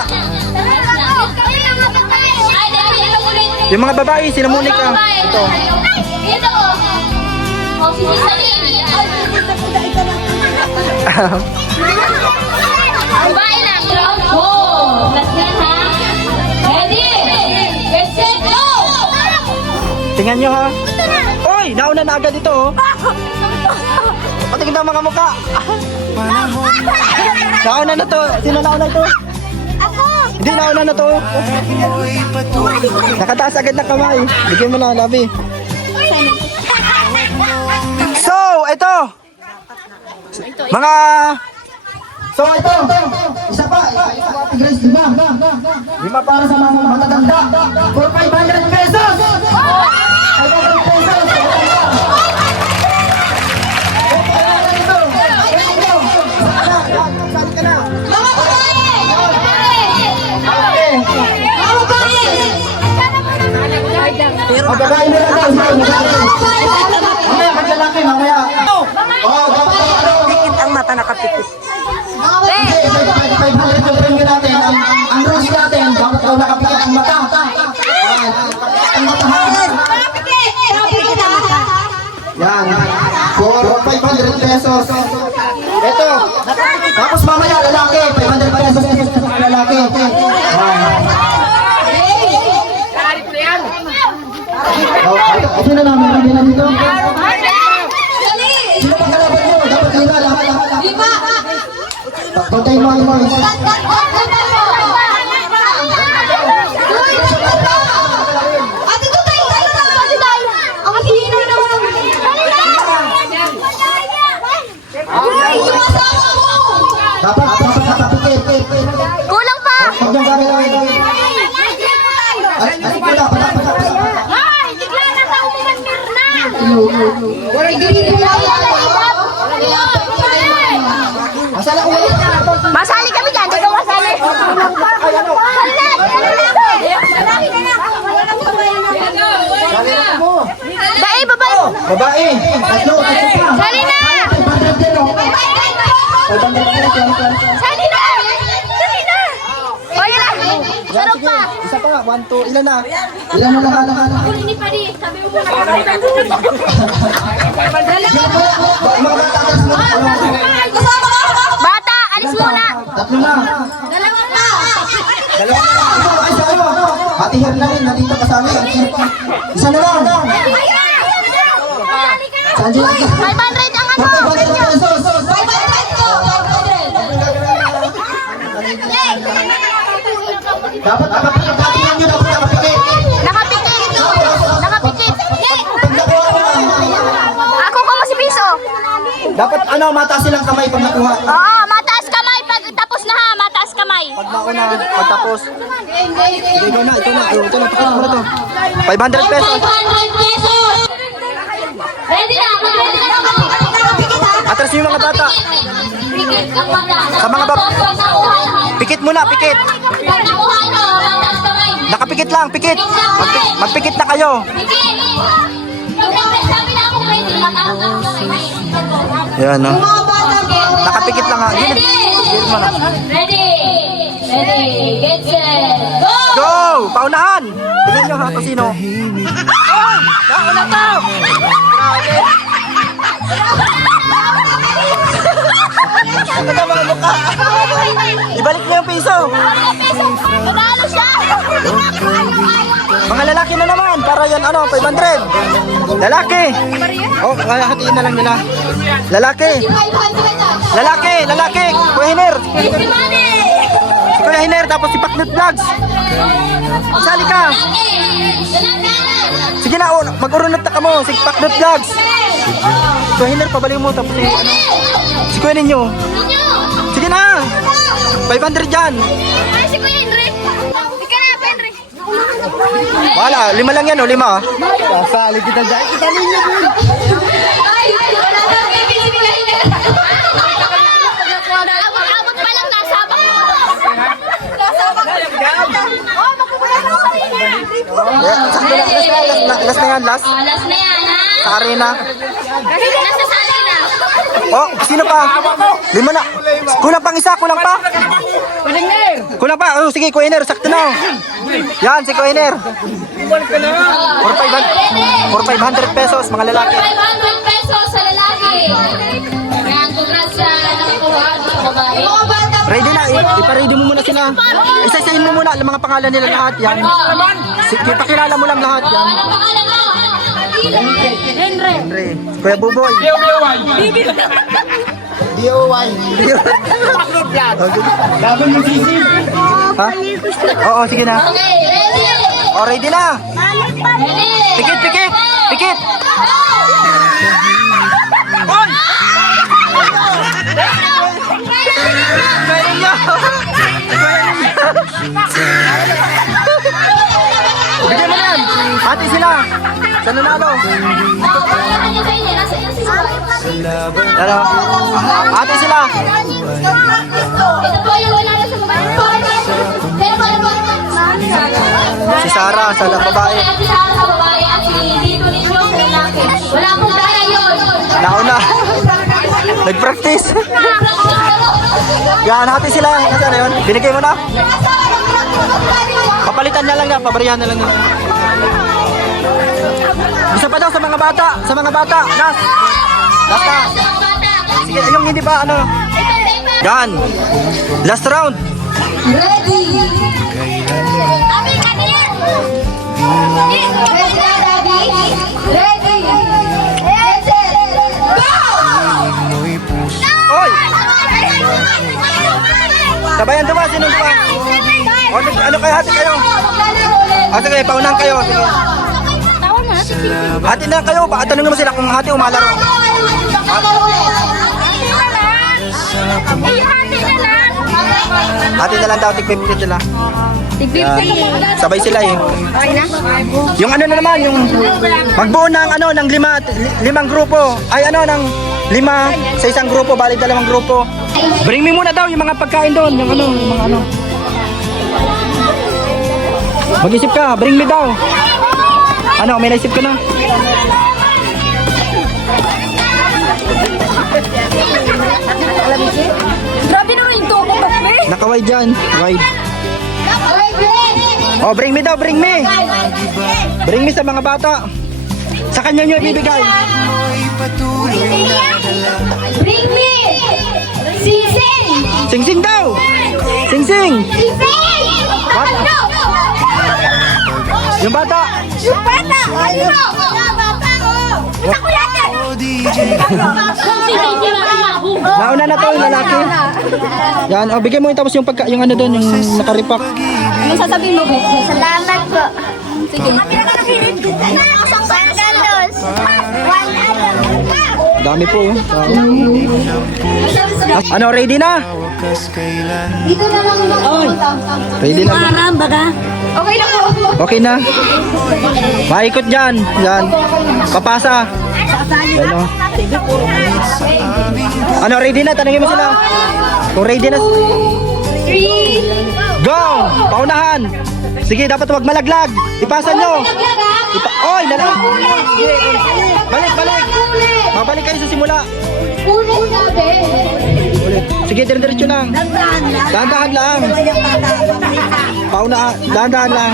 Ay, dahil ito ulit. Yung mga babae, sino muna ka? Ito. Ito. Oh, si Salim. Babae lang. Round 4. Last na ha. Ready? Get set, go! Tingnan nyo ha. Oy, nauna na agad ito oh. Patingin na mga mukha. Nauna na to. Sino nauna ito? Hindi, nauna na to. Nakataas agad na kamay. Bigyan mo na, Labi. So, ito. Mga... So ito, isa pa, Grace, lima. Lima para sa mga matatanda. For 500 pesos! 500 pesos! Oh, babae na lang daw. Mamaya, maglalaki, mamaya. Oh, dapat ang mata nakapipis. 500 yung premium natin. Ang rules natin, dapat daw nakapikit ang mata. Ang mata ha. Yan. For 500 pesos. Ito. Tapos mamaya, lalaki. 500 pesos sa lalaki. Ito na namin. Marami na dito. Sino pang kalaban nyo? Dapat lima. Lima. Pagkain mo ang mga. Ate ko tayo. Ang hino naman. Uy, yung asawa mo. Dapat nakapikit. Kulang pa. Huwag niyong gagawin. Ay, dapat. Ay, bigla na tayo Mirna. Masala ko ulit. Masali kami dyan. Di ka masali. Dahil babae. Babae. Tatlo pa. Sali na. 500 din oh. 500 din. Sali na. Sali na. O, yun na. Yan, sige. Isa pa. 1, 2. Ilan na? Ilan mo lang alam. Hindi pa rin. Sabi mo muna. Mga bata, Kasama Tatlo na. Dalawa pa. Dalawa na lang. Ito, ay sa'yo. Ate Hernalyn, nandito kasali. Isa na lang. Saan dyan? 500 ang ano. 500 pesos. 500 ko. 500. Dapat nakapikit nyo, dapat nakapikit. Nakapikit. Nakapikit. Pag nakuha mo na. Ako ko mo si Piso. Dapat ano, mataas silang kamay pag nakuha. Oo, mataas kamay pag tapos na ha. Mataas kamay. Pag nauna, pagtapos. Ito na, ito na. Ito na, pakita mo na to. 500 pesos. 500 pesos! Ready na! Ready na! Atras yung mga bata. Pikit ang mata. Sa mga bab- Tapos, pag nakuha na. Pikit muna, pikit. Pag nakuha na, mataas kamay. Nakapikit lang, pikit. Magpikit na kayo. Pikit! Pag nagsasabi na ako, pwede mataas ang kamay. Yan, no? Nakapikit lang ha. Ready! Ready! Ready! Get set! Go! Go! Paunahan! Tingnan nyo ha kung sino. Oh! Nauna to! Grabe! Ito na mga mukha. Ibalik mo yung piso. Nanalo siya. Mga lalaki na naman. Para yan ano, 500. Lalaki. Oh, hatiin na lang nila. Lalaki. 500. Lalaki, lalaki. Kuya Hiner. Easy money! Si Kuya Hiner, tapos si Paknut Vlogs. Sali ka. Sige na, mag-urunot na ka mo. Si Paknut Vlogs. Kuya Hiner, pabalik mo. Tapos si, ano, si Kuya Ninyo. Sige na. 500 dyan. Ay, si Kuya Henry. Ika na, Henry. Wala, 5 lang yan o, 5. Sasali kita dyan. Kita ninyo. Ay, wala na. Bibili ko lang yun. Abot pa lang, nasabak mo. Nasabak mo. Oh, magpupula na ako Last na yan, last. Last na yan, ha? Sa arena. Nasasali na. Oh, sino pa? 5 na. Kulang pang isa, kulang pa. Kulang pa. Oh, sige, Kuya Hiner, sakto na. Yan, si Kuya Hiner. 4,500 pesos, mga lalaki. 500 pesos sa lalaki. Ayan, congrats sa nakakuha sa babae. Ready na, ipa-ready mo muna sila. Isa-isahin mo muna ang mga pangalan nila lahat. Yan. Pakilala mo lang lahat. Yan. Anong pangalan mo? Henry. Henry. Kuya Buboy. DOY. Laban yung sisi. Ha? Oo, sige na. Okay, ready? Oh, ready na. Ready? Pikit, pikit. Pikit. Hoy! Meron niya. Bigyan mo na yan. Hati sila. Sa nanalo. Pangalan niya kayo, nasa iyo si Suway. Ano? Hati sila. Ito po yung nanalo sa babae. Pero paano po? Si Sarah, sa babae. Si Sarah sa babae at si Dito ninyo sa lalaki. Wala pong daya yun. Nauna. Nag-practice. Yan, hati sila. Nasaan na yun? Binigay mo na? Papalitan na lang na, pabarihan na lang na. Isa pa daw sa mga bata. Sa mga bata. Last. Last na. Sige, yung hindi pa ano. Yan. Last round. Ready? Abi, kanyan. Ready na, Abi? Ready. Ready. Go! Pinoy puso. Oy! Sabayan duwa, sino duwa? O, ano kayo, hati kayo? O, sige, paunahan kayo. Sige. Hati na kayo. Tanungin mo sila kung hati o malaro. Hati na lang daw, tig-50 sila. Yan. Sabay sila eh. Yung ano na naman, yung magbuo ng ano, ng 5 grupo. Ay ano, ng 5 sa isang grupo, bali 2 grupo. Bring me muna daw yung mga pagkain doon, yung ano, yung mga ano. Mag-isip ka, bring me daw. Ano, may naisip ka na? Grabe naman yung tubo ba? Naka-wide dyan, wide. Oh, bring me daw, bring me. Bring me sa mga bata. Sa kanya nyo ibibigay. Patuloy na dala. Bring me! Sing-sing! Sing-sing daw! Sing-sing! Sing-sing! Ano? Yung bata! Yung bata! Ano? Bata, oh! Isa ko yan yan! O DJ Nauna na to, yung lalaki. Yan, o bigyan mo yung tapos yung pagka, yung ano doon, yung nakaripak. Ano sasabihin mo, Beth? Salamat po. Sige. Sandalos. Dami po. Ano, ready na? wakas kailan Dito na lang Ready na. Okay na po. Okay na. Maikot dyan. Yan. Papasa. Ano? Ano, ready na? Tanungin mo sila. Kung ready na. 3. Go! Paunahan. Sige, dapat wag malaglag. Ipasa nyo. Oy, nalang. Sige. Balik, balik. Mabalik kayo sa simula. Ulit na, Beth. Ulit. Sige, dire-diretso lang. Dahan-dahan lang. Paunahan. Dahan-dahan lang.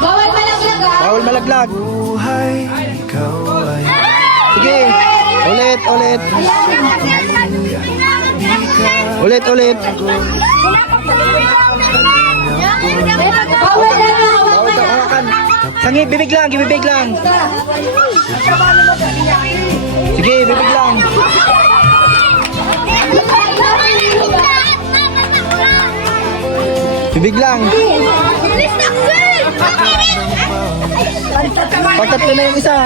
Bawal malaglag, ah. Bawal malaglag. buhay ikaw ay Sige. Ulit, ulit. Ulit, ulit. Bawal na lang. Bawal ka, hawakan. Sangi, bibig lang, bibig lang. Sige, bibig lang. Bibig lang. Pagtatlo na yung isa.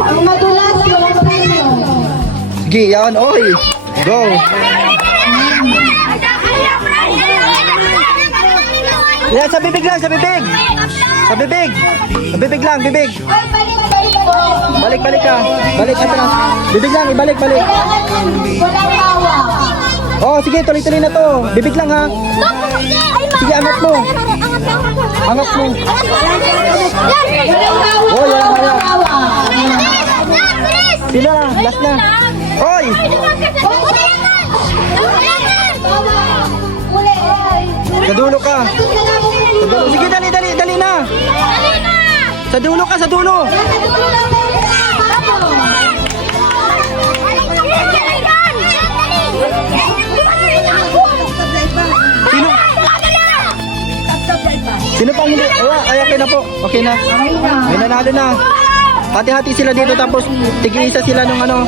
Ang madulas, walang premyo. Sige, yan, oy. Go. Yan, sa bibig lang, sa bibig. Sa bibig. Sa bibig lang, bibig. Ay, balik mo. Balik, balik ka. Balik, atras. Bibig lang, ibalik, balik. Walang tawa. Oh, sige, tuloy-tuloy na to. Bibig lang, ha. Sige, angat mo. Angat mo. Walang tawa. Oh, yan, yan. Walang tawa. Sila, last na. Oy! Sa dulo ka. Sa dulo. Sige, dali, dali, dali na. Sa dulo ka, sa dulo. Sino? Sino pang hindi? Ay, okay na po. Okay na. May nanalo na. Hati-hati sila dito tapos tigi-isa sila nung ano.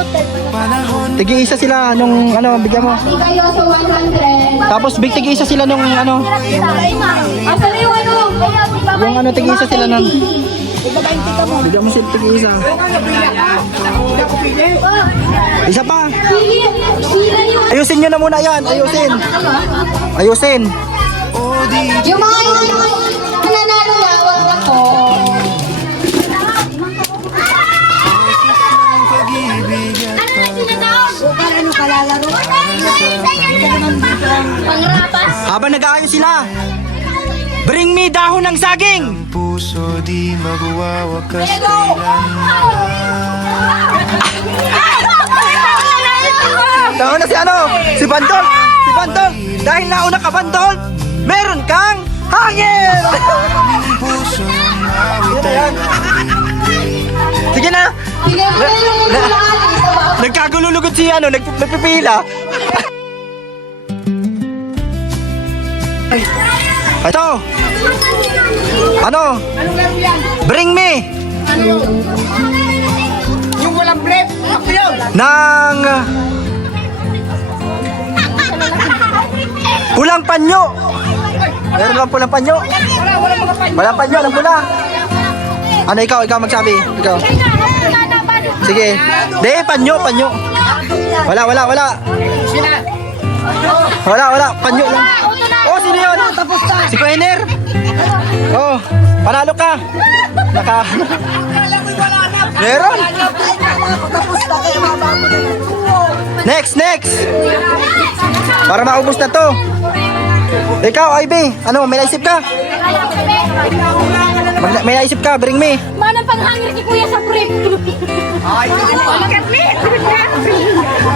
Tigi-isa sila nung ano, bigyan mo. Hindi kayo sa 100. Tapos big tigi-isa sila nung ano. Asa na yung ano? Yung ano, tigi-isa sila nung. Bigyan mo sila tigi-isa. Isa pa. Sila yung... Ayusin nyo na muna yan. Ayusin. Ayusin. o di Yung mga nanalo na, wag na po. pag-ibig at Pangrapas. Habang nag-aayos sila. Bring me dahon ng saging. ang puso di magwawakas kailan Nauna si ano? Si Bandol. Si Bandol. Dahil nauna ka, Bandol, meron kang hangin. ang puso awit ay Sige na. Bigay mo na yung nagulalis sa bawat. Nagkagululugod si ano, nagpipila. Ito. Ano? Bring me. Yung walang bread, ako yun. Ng pulang panyo. Meron bang pulang panyo? Walang panyo, walang pula. Ano ikaw magsabi? Ikaw. Sige. De, panyo. Wala. Wala, panyo lang. Oh, sino yun? Si Kuener. Oh, panalo ka. Meron. Next. Para maubos na to. Ikaw, Ivy. Ano, may naisip ka? May naisip ka, bring me. Manang panghangir kay Kuya sa brief.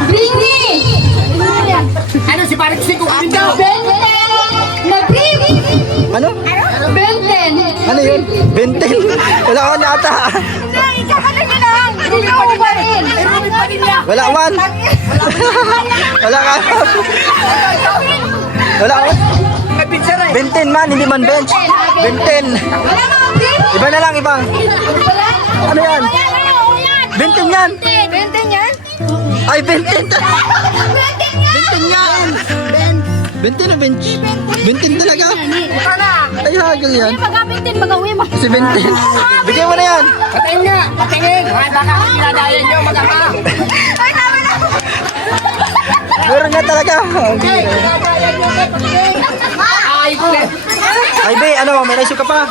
Bring me! Ano si Parik Siko? Benten! Na brief! Ano? Benten! Ano yun? Benten. Wala ko na ata. Ikaw ka na lang! Ikaw ba rin? Wala man. Wala ka. Wala ka. 20 man, hindi man bench. 20. Iba na lang, iba. Ano yan? 20 yan. 20 yan? Ay, 20. 20 yan. 20 na bench. 20 talaga. Ay, hagil yan. Pag-abitin, mag-uwi mo. Si 20. Bigyan mo na yan. Patingin nga, patingin. Ay, baka kinadayan nyo mag-ama. Ay, tama na. Meron na talaga. Okay, kinadayan nyo, patingin. Ay, kulit. Ay, be, ano, may naisip ka pa?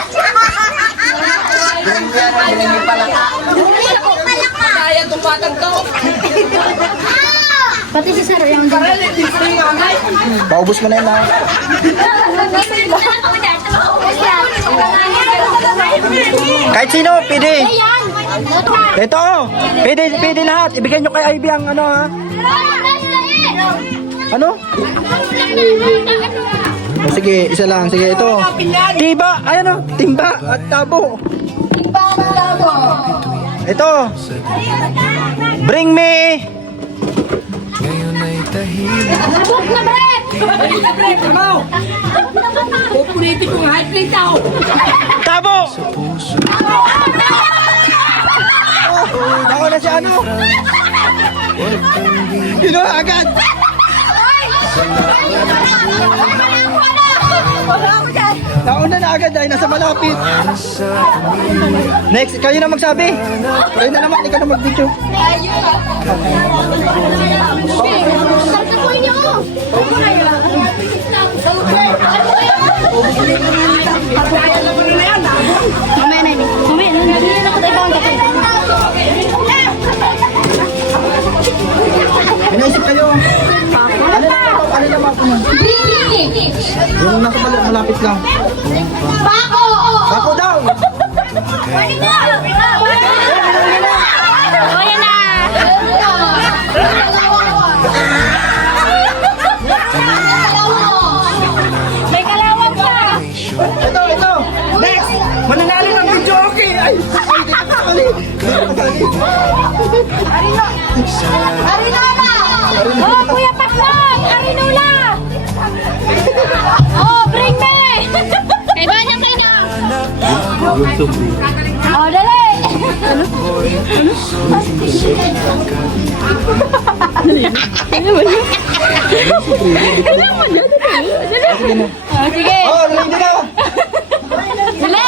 Kaya itong batang to. Pati si Sir yung Paubos mo na yun na. Kahit sino, pwede. Ito, pwede lahat. Ibigay nyo kay Ivy ang ano ha. Ano? O, sige, isa lang. Sige, ito. Tiba, ay ano, timba at tabo. Ito. Bring me. Ngayon ay tahimik Pupulitin kong high plate ako. Tabo. sa puso. Ako na si ano. Huwag kang Ginawa agad. Nauna na agad ay nasa malapit. bibigyan sa Next, kayo na magsabi. Kayo na naman, ikaw na mag-video. Mamaya na yun. Mamaya na. Hindi na ako tayo bawang kapit. Pinaisip kayo. Ano naman ako nun? Yung nasa malapit lang. Ako daw. Oh, yan na. May kalawang pa. Ito. Next. Mananalo ng video, okay. Ay, Arinala! Oh, Kuya Pakpak! Arinula! Oh, bring me! Kay Banyang kayo na! Oh, dali! Oh, sige! oh, ready na. Dali!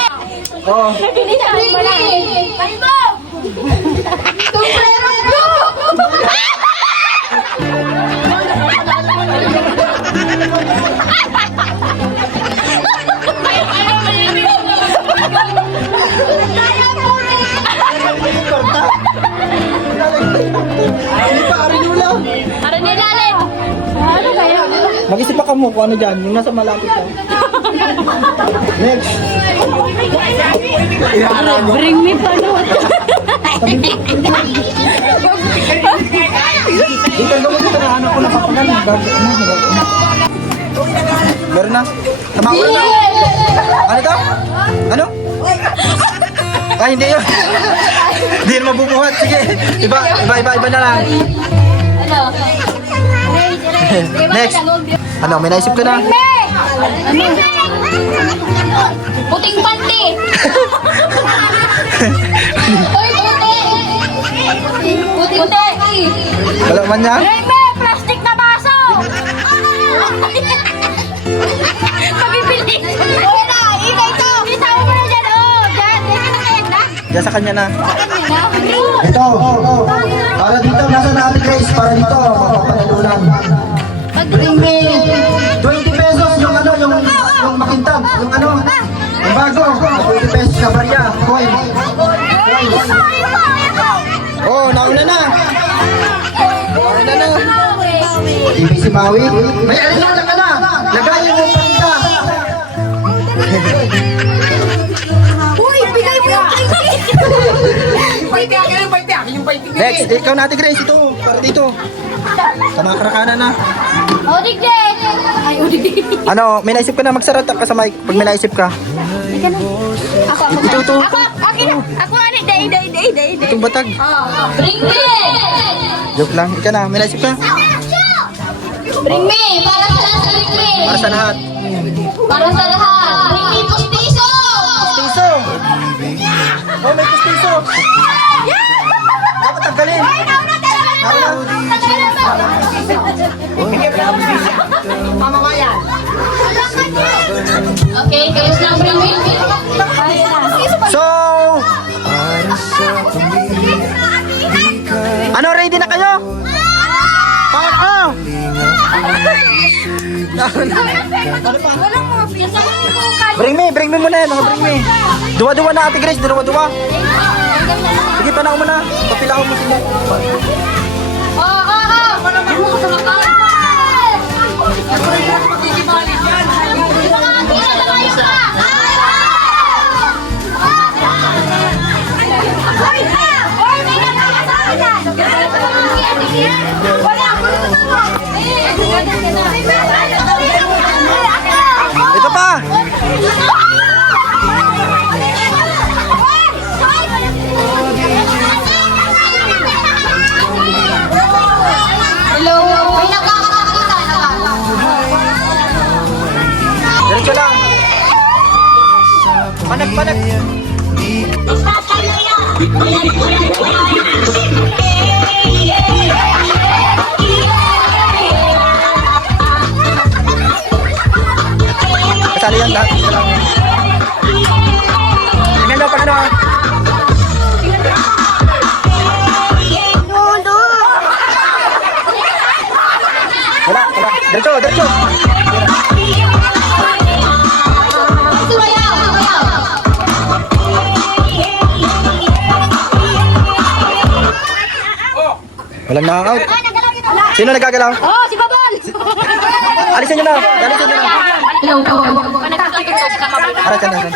Oh. Bring me! Kayo! Tumplero ko! Hindi pa, arinula. Para nilalim! Ano kayo? Mag-isip pa ka mo kung ano dyan, yung nasa malapit lang. Next. Bring me pa no. Dito, gawin ko na ano ko na papagal. Meron na. Tama ko na. Ano to? Ano? Ay, hindi yun. Hindi yun mabubuhat. Sige. Iba na lang. Ano? Next. Ano, may naisip ka na? Puting panty! Uy, puti! Puti! Wala man niya? Reme! Plastic na baso! Pabibili! Uy na! Ikay to! Isama mo na dyan! Oh! Dyan! Diyan sa kanya na. Ito, para dito, nasa natin guys, para dito, mapapanalunan. Bring me 20 pesos yung ano, yung makintab, yung ano, yung bago, 20 pesos na barya, coin. Oh, nauna na. Nauna na. Ibig si Maui, may alilala ka na, lagayin mo paninda. Uy! Bigay mo yung Next, ikaw na Ate Grace. Ito, para dito. Sa mga karakanan na. O, digdig! Ay, o, digdig! Ano, may naisip ka na, magsarata ka sa mic pag may naisip ka. Ako. Ito. Ako! Ako ani, day. Itong batag. Bring me! Joke lang. Ika na, may naisip ka. Bring me! Para sa lahat, bring me! Para sa lahat. Para sa lahat! Bring me pustiso! Pustiso! Oh, may pustiso! Dapat tanggalin. Okay, guys na bring me. So, Para sa pamilya, di ka ano, ready na kayo? Power off! Bring me muna yan, bring me. Duwa-duwa na Ate Grace, duwa-duwa. Sige, panahon mo na. Papilaon mo sila. Ito pa! Hello? May nakakakita na. Diretso lang. Panag. Kasali yan lahat. Tingnan daw pag ano. Wala. Diretso. Walang knock-out. Sino nagagalaw? Oh, si Babon! Alisin nyo na. Hello po. Para dyan.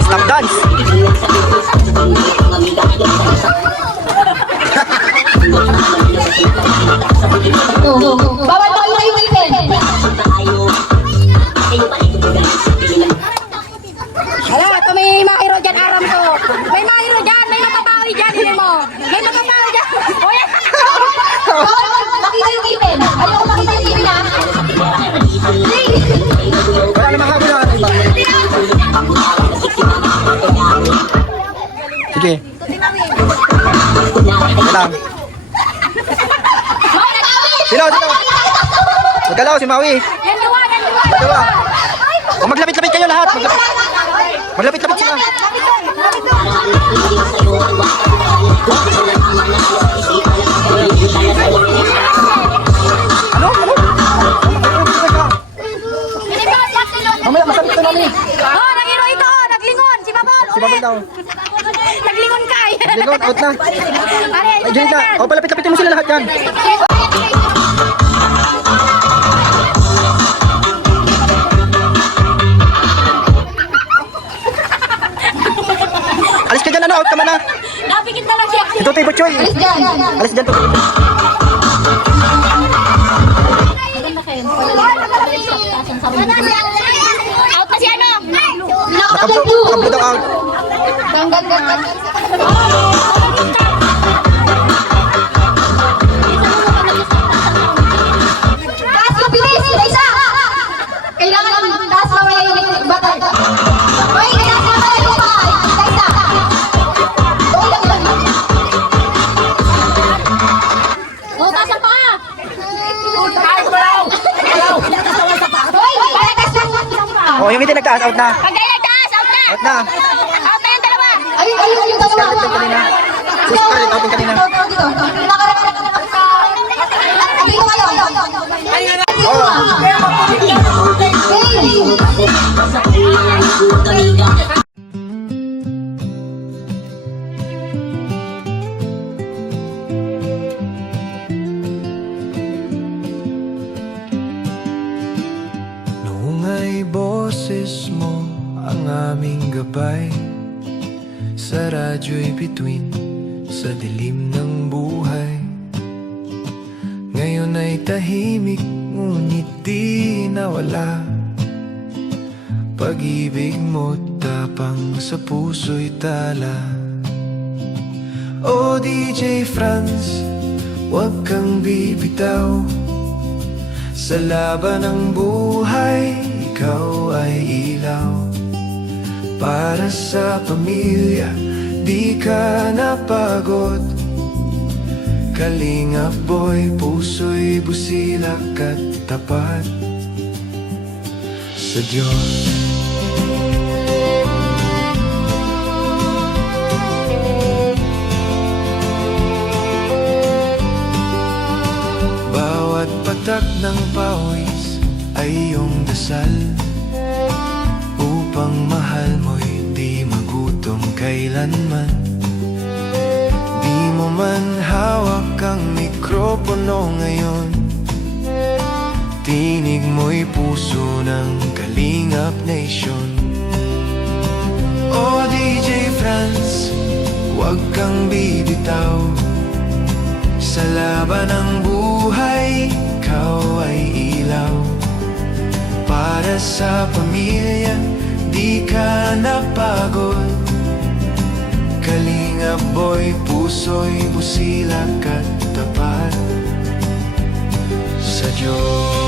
Stop dance. Bawal pa yung weekend. Hala, ito may mahiro dyan, aram ko. May mahiro dyan, may makabawi dyan, hindi mo. May makabawi dyan. O yan! Bawal makita yung weekend. Ayoko makita yung weekend ha. Wala namang habol na. Sige. Lang. Sino? Magalaw si Maui. Yan dua. Dalawa. O maglapit-lapit kayo lahat. Maglapit-lapit sila. Ano? Mamaya, masakit na namin. Oh, naghiro ito, naglingon, si Babon. Si Babon daw. Naglingon ka eh. Lingon, out na. Pare, Ay, dyan na. O, palapit-lapitin mo sila lahat yan. Alis ka dyan, ano? Out ka man na. napikit na lang siya. Ito, Tibo Choy. Alis dyan to. Out na si ano? Nakablo daw out. Taas mo, bilis! Isa! Kailangan taas mo yung batay. Uy, taas mo tayo yung bahay. Isa! Uy, lang. Oh, taas ang paa. Uy, kaya taas mo. O, yung hindi nagtaas, out na. Pag ganyan, taas, out na. Out na. Out na yung dalawa. Ayun, yung dalawa. Out kanina. Si Scarlett, out kanina. Dito kayo. Noong ay boses mo ang aming gabay sa radyo'y bituin sa dilim ng buhay. Ngayon ay tahimik, ngunit di nawala Pag-ibig mo tapang sa puso'y tala. O DJ Franz, huwag kang bibitaw. Sa laban ng buhay, ikaw ay ilaw. Para sa pamilya, di ka napagod. Kalingap boy, puso'y busilak at tapat sa Diyos. Bawat patak ng pawis ay iyong dasal, upang mahal mo'y di magutom kailanman. Di mo man hawak ang mikropono ngayon, tinig mo'y puso ng Kalingap Nation. O DJ Franz, huwag kang bibitaw. Sa laban ng buhay, ikaw ay ilaw. Para sa pamilya, di ka napagod. Kalingap boy, puso'y busilak at tapat sa Diyos.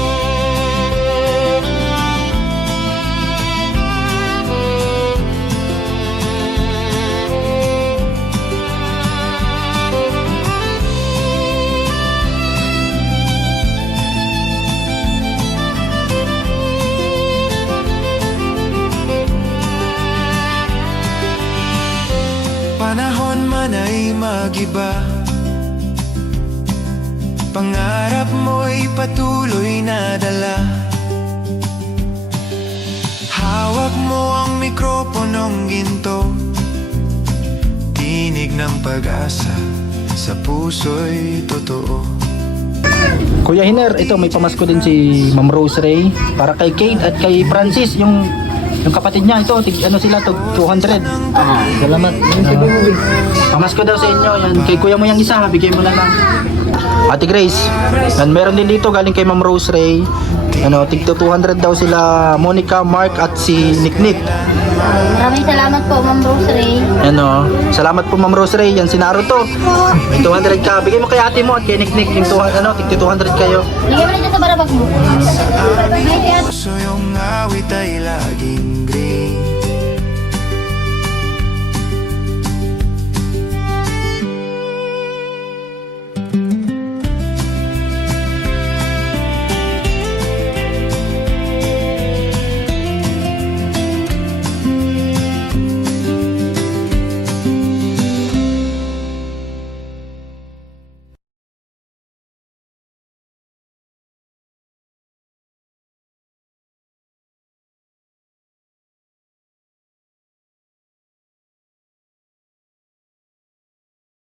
Panahon man ay magiba, pangarap mo'y patuloy na dala. Hawak mo ang mikroponong ginto, tinig ng pag-asa sa puso'y totoo. Kuya Hiner, ito may pamasko din si Ma'am Rose Ray para kay Kate at kay Francis, yung kapatid niya. Ito, ano sila to, 200. Salamat. Pamasko daw sa inyo. Yan, kay kuya mo yung isa, bigay mo na lang. Ate Grace, and meron din dito galing kay Ma'am Rose Ray. Ano, tigto 200 daw sila, Monica, Mark at si Nick. Maraming salamat po, Ma'am Rosary. Ano, salamat po Ma'am Rose Ray. Yan si Naro to. May 200 ka. Bigay mo kay ate mo at kay Nick. Yung tigto 200 kayo. Ligay mo na dyan sa barabag mo. Puso yung awit ay lahat.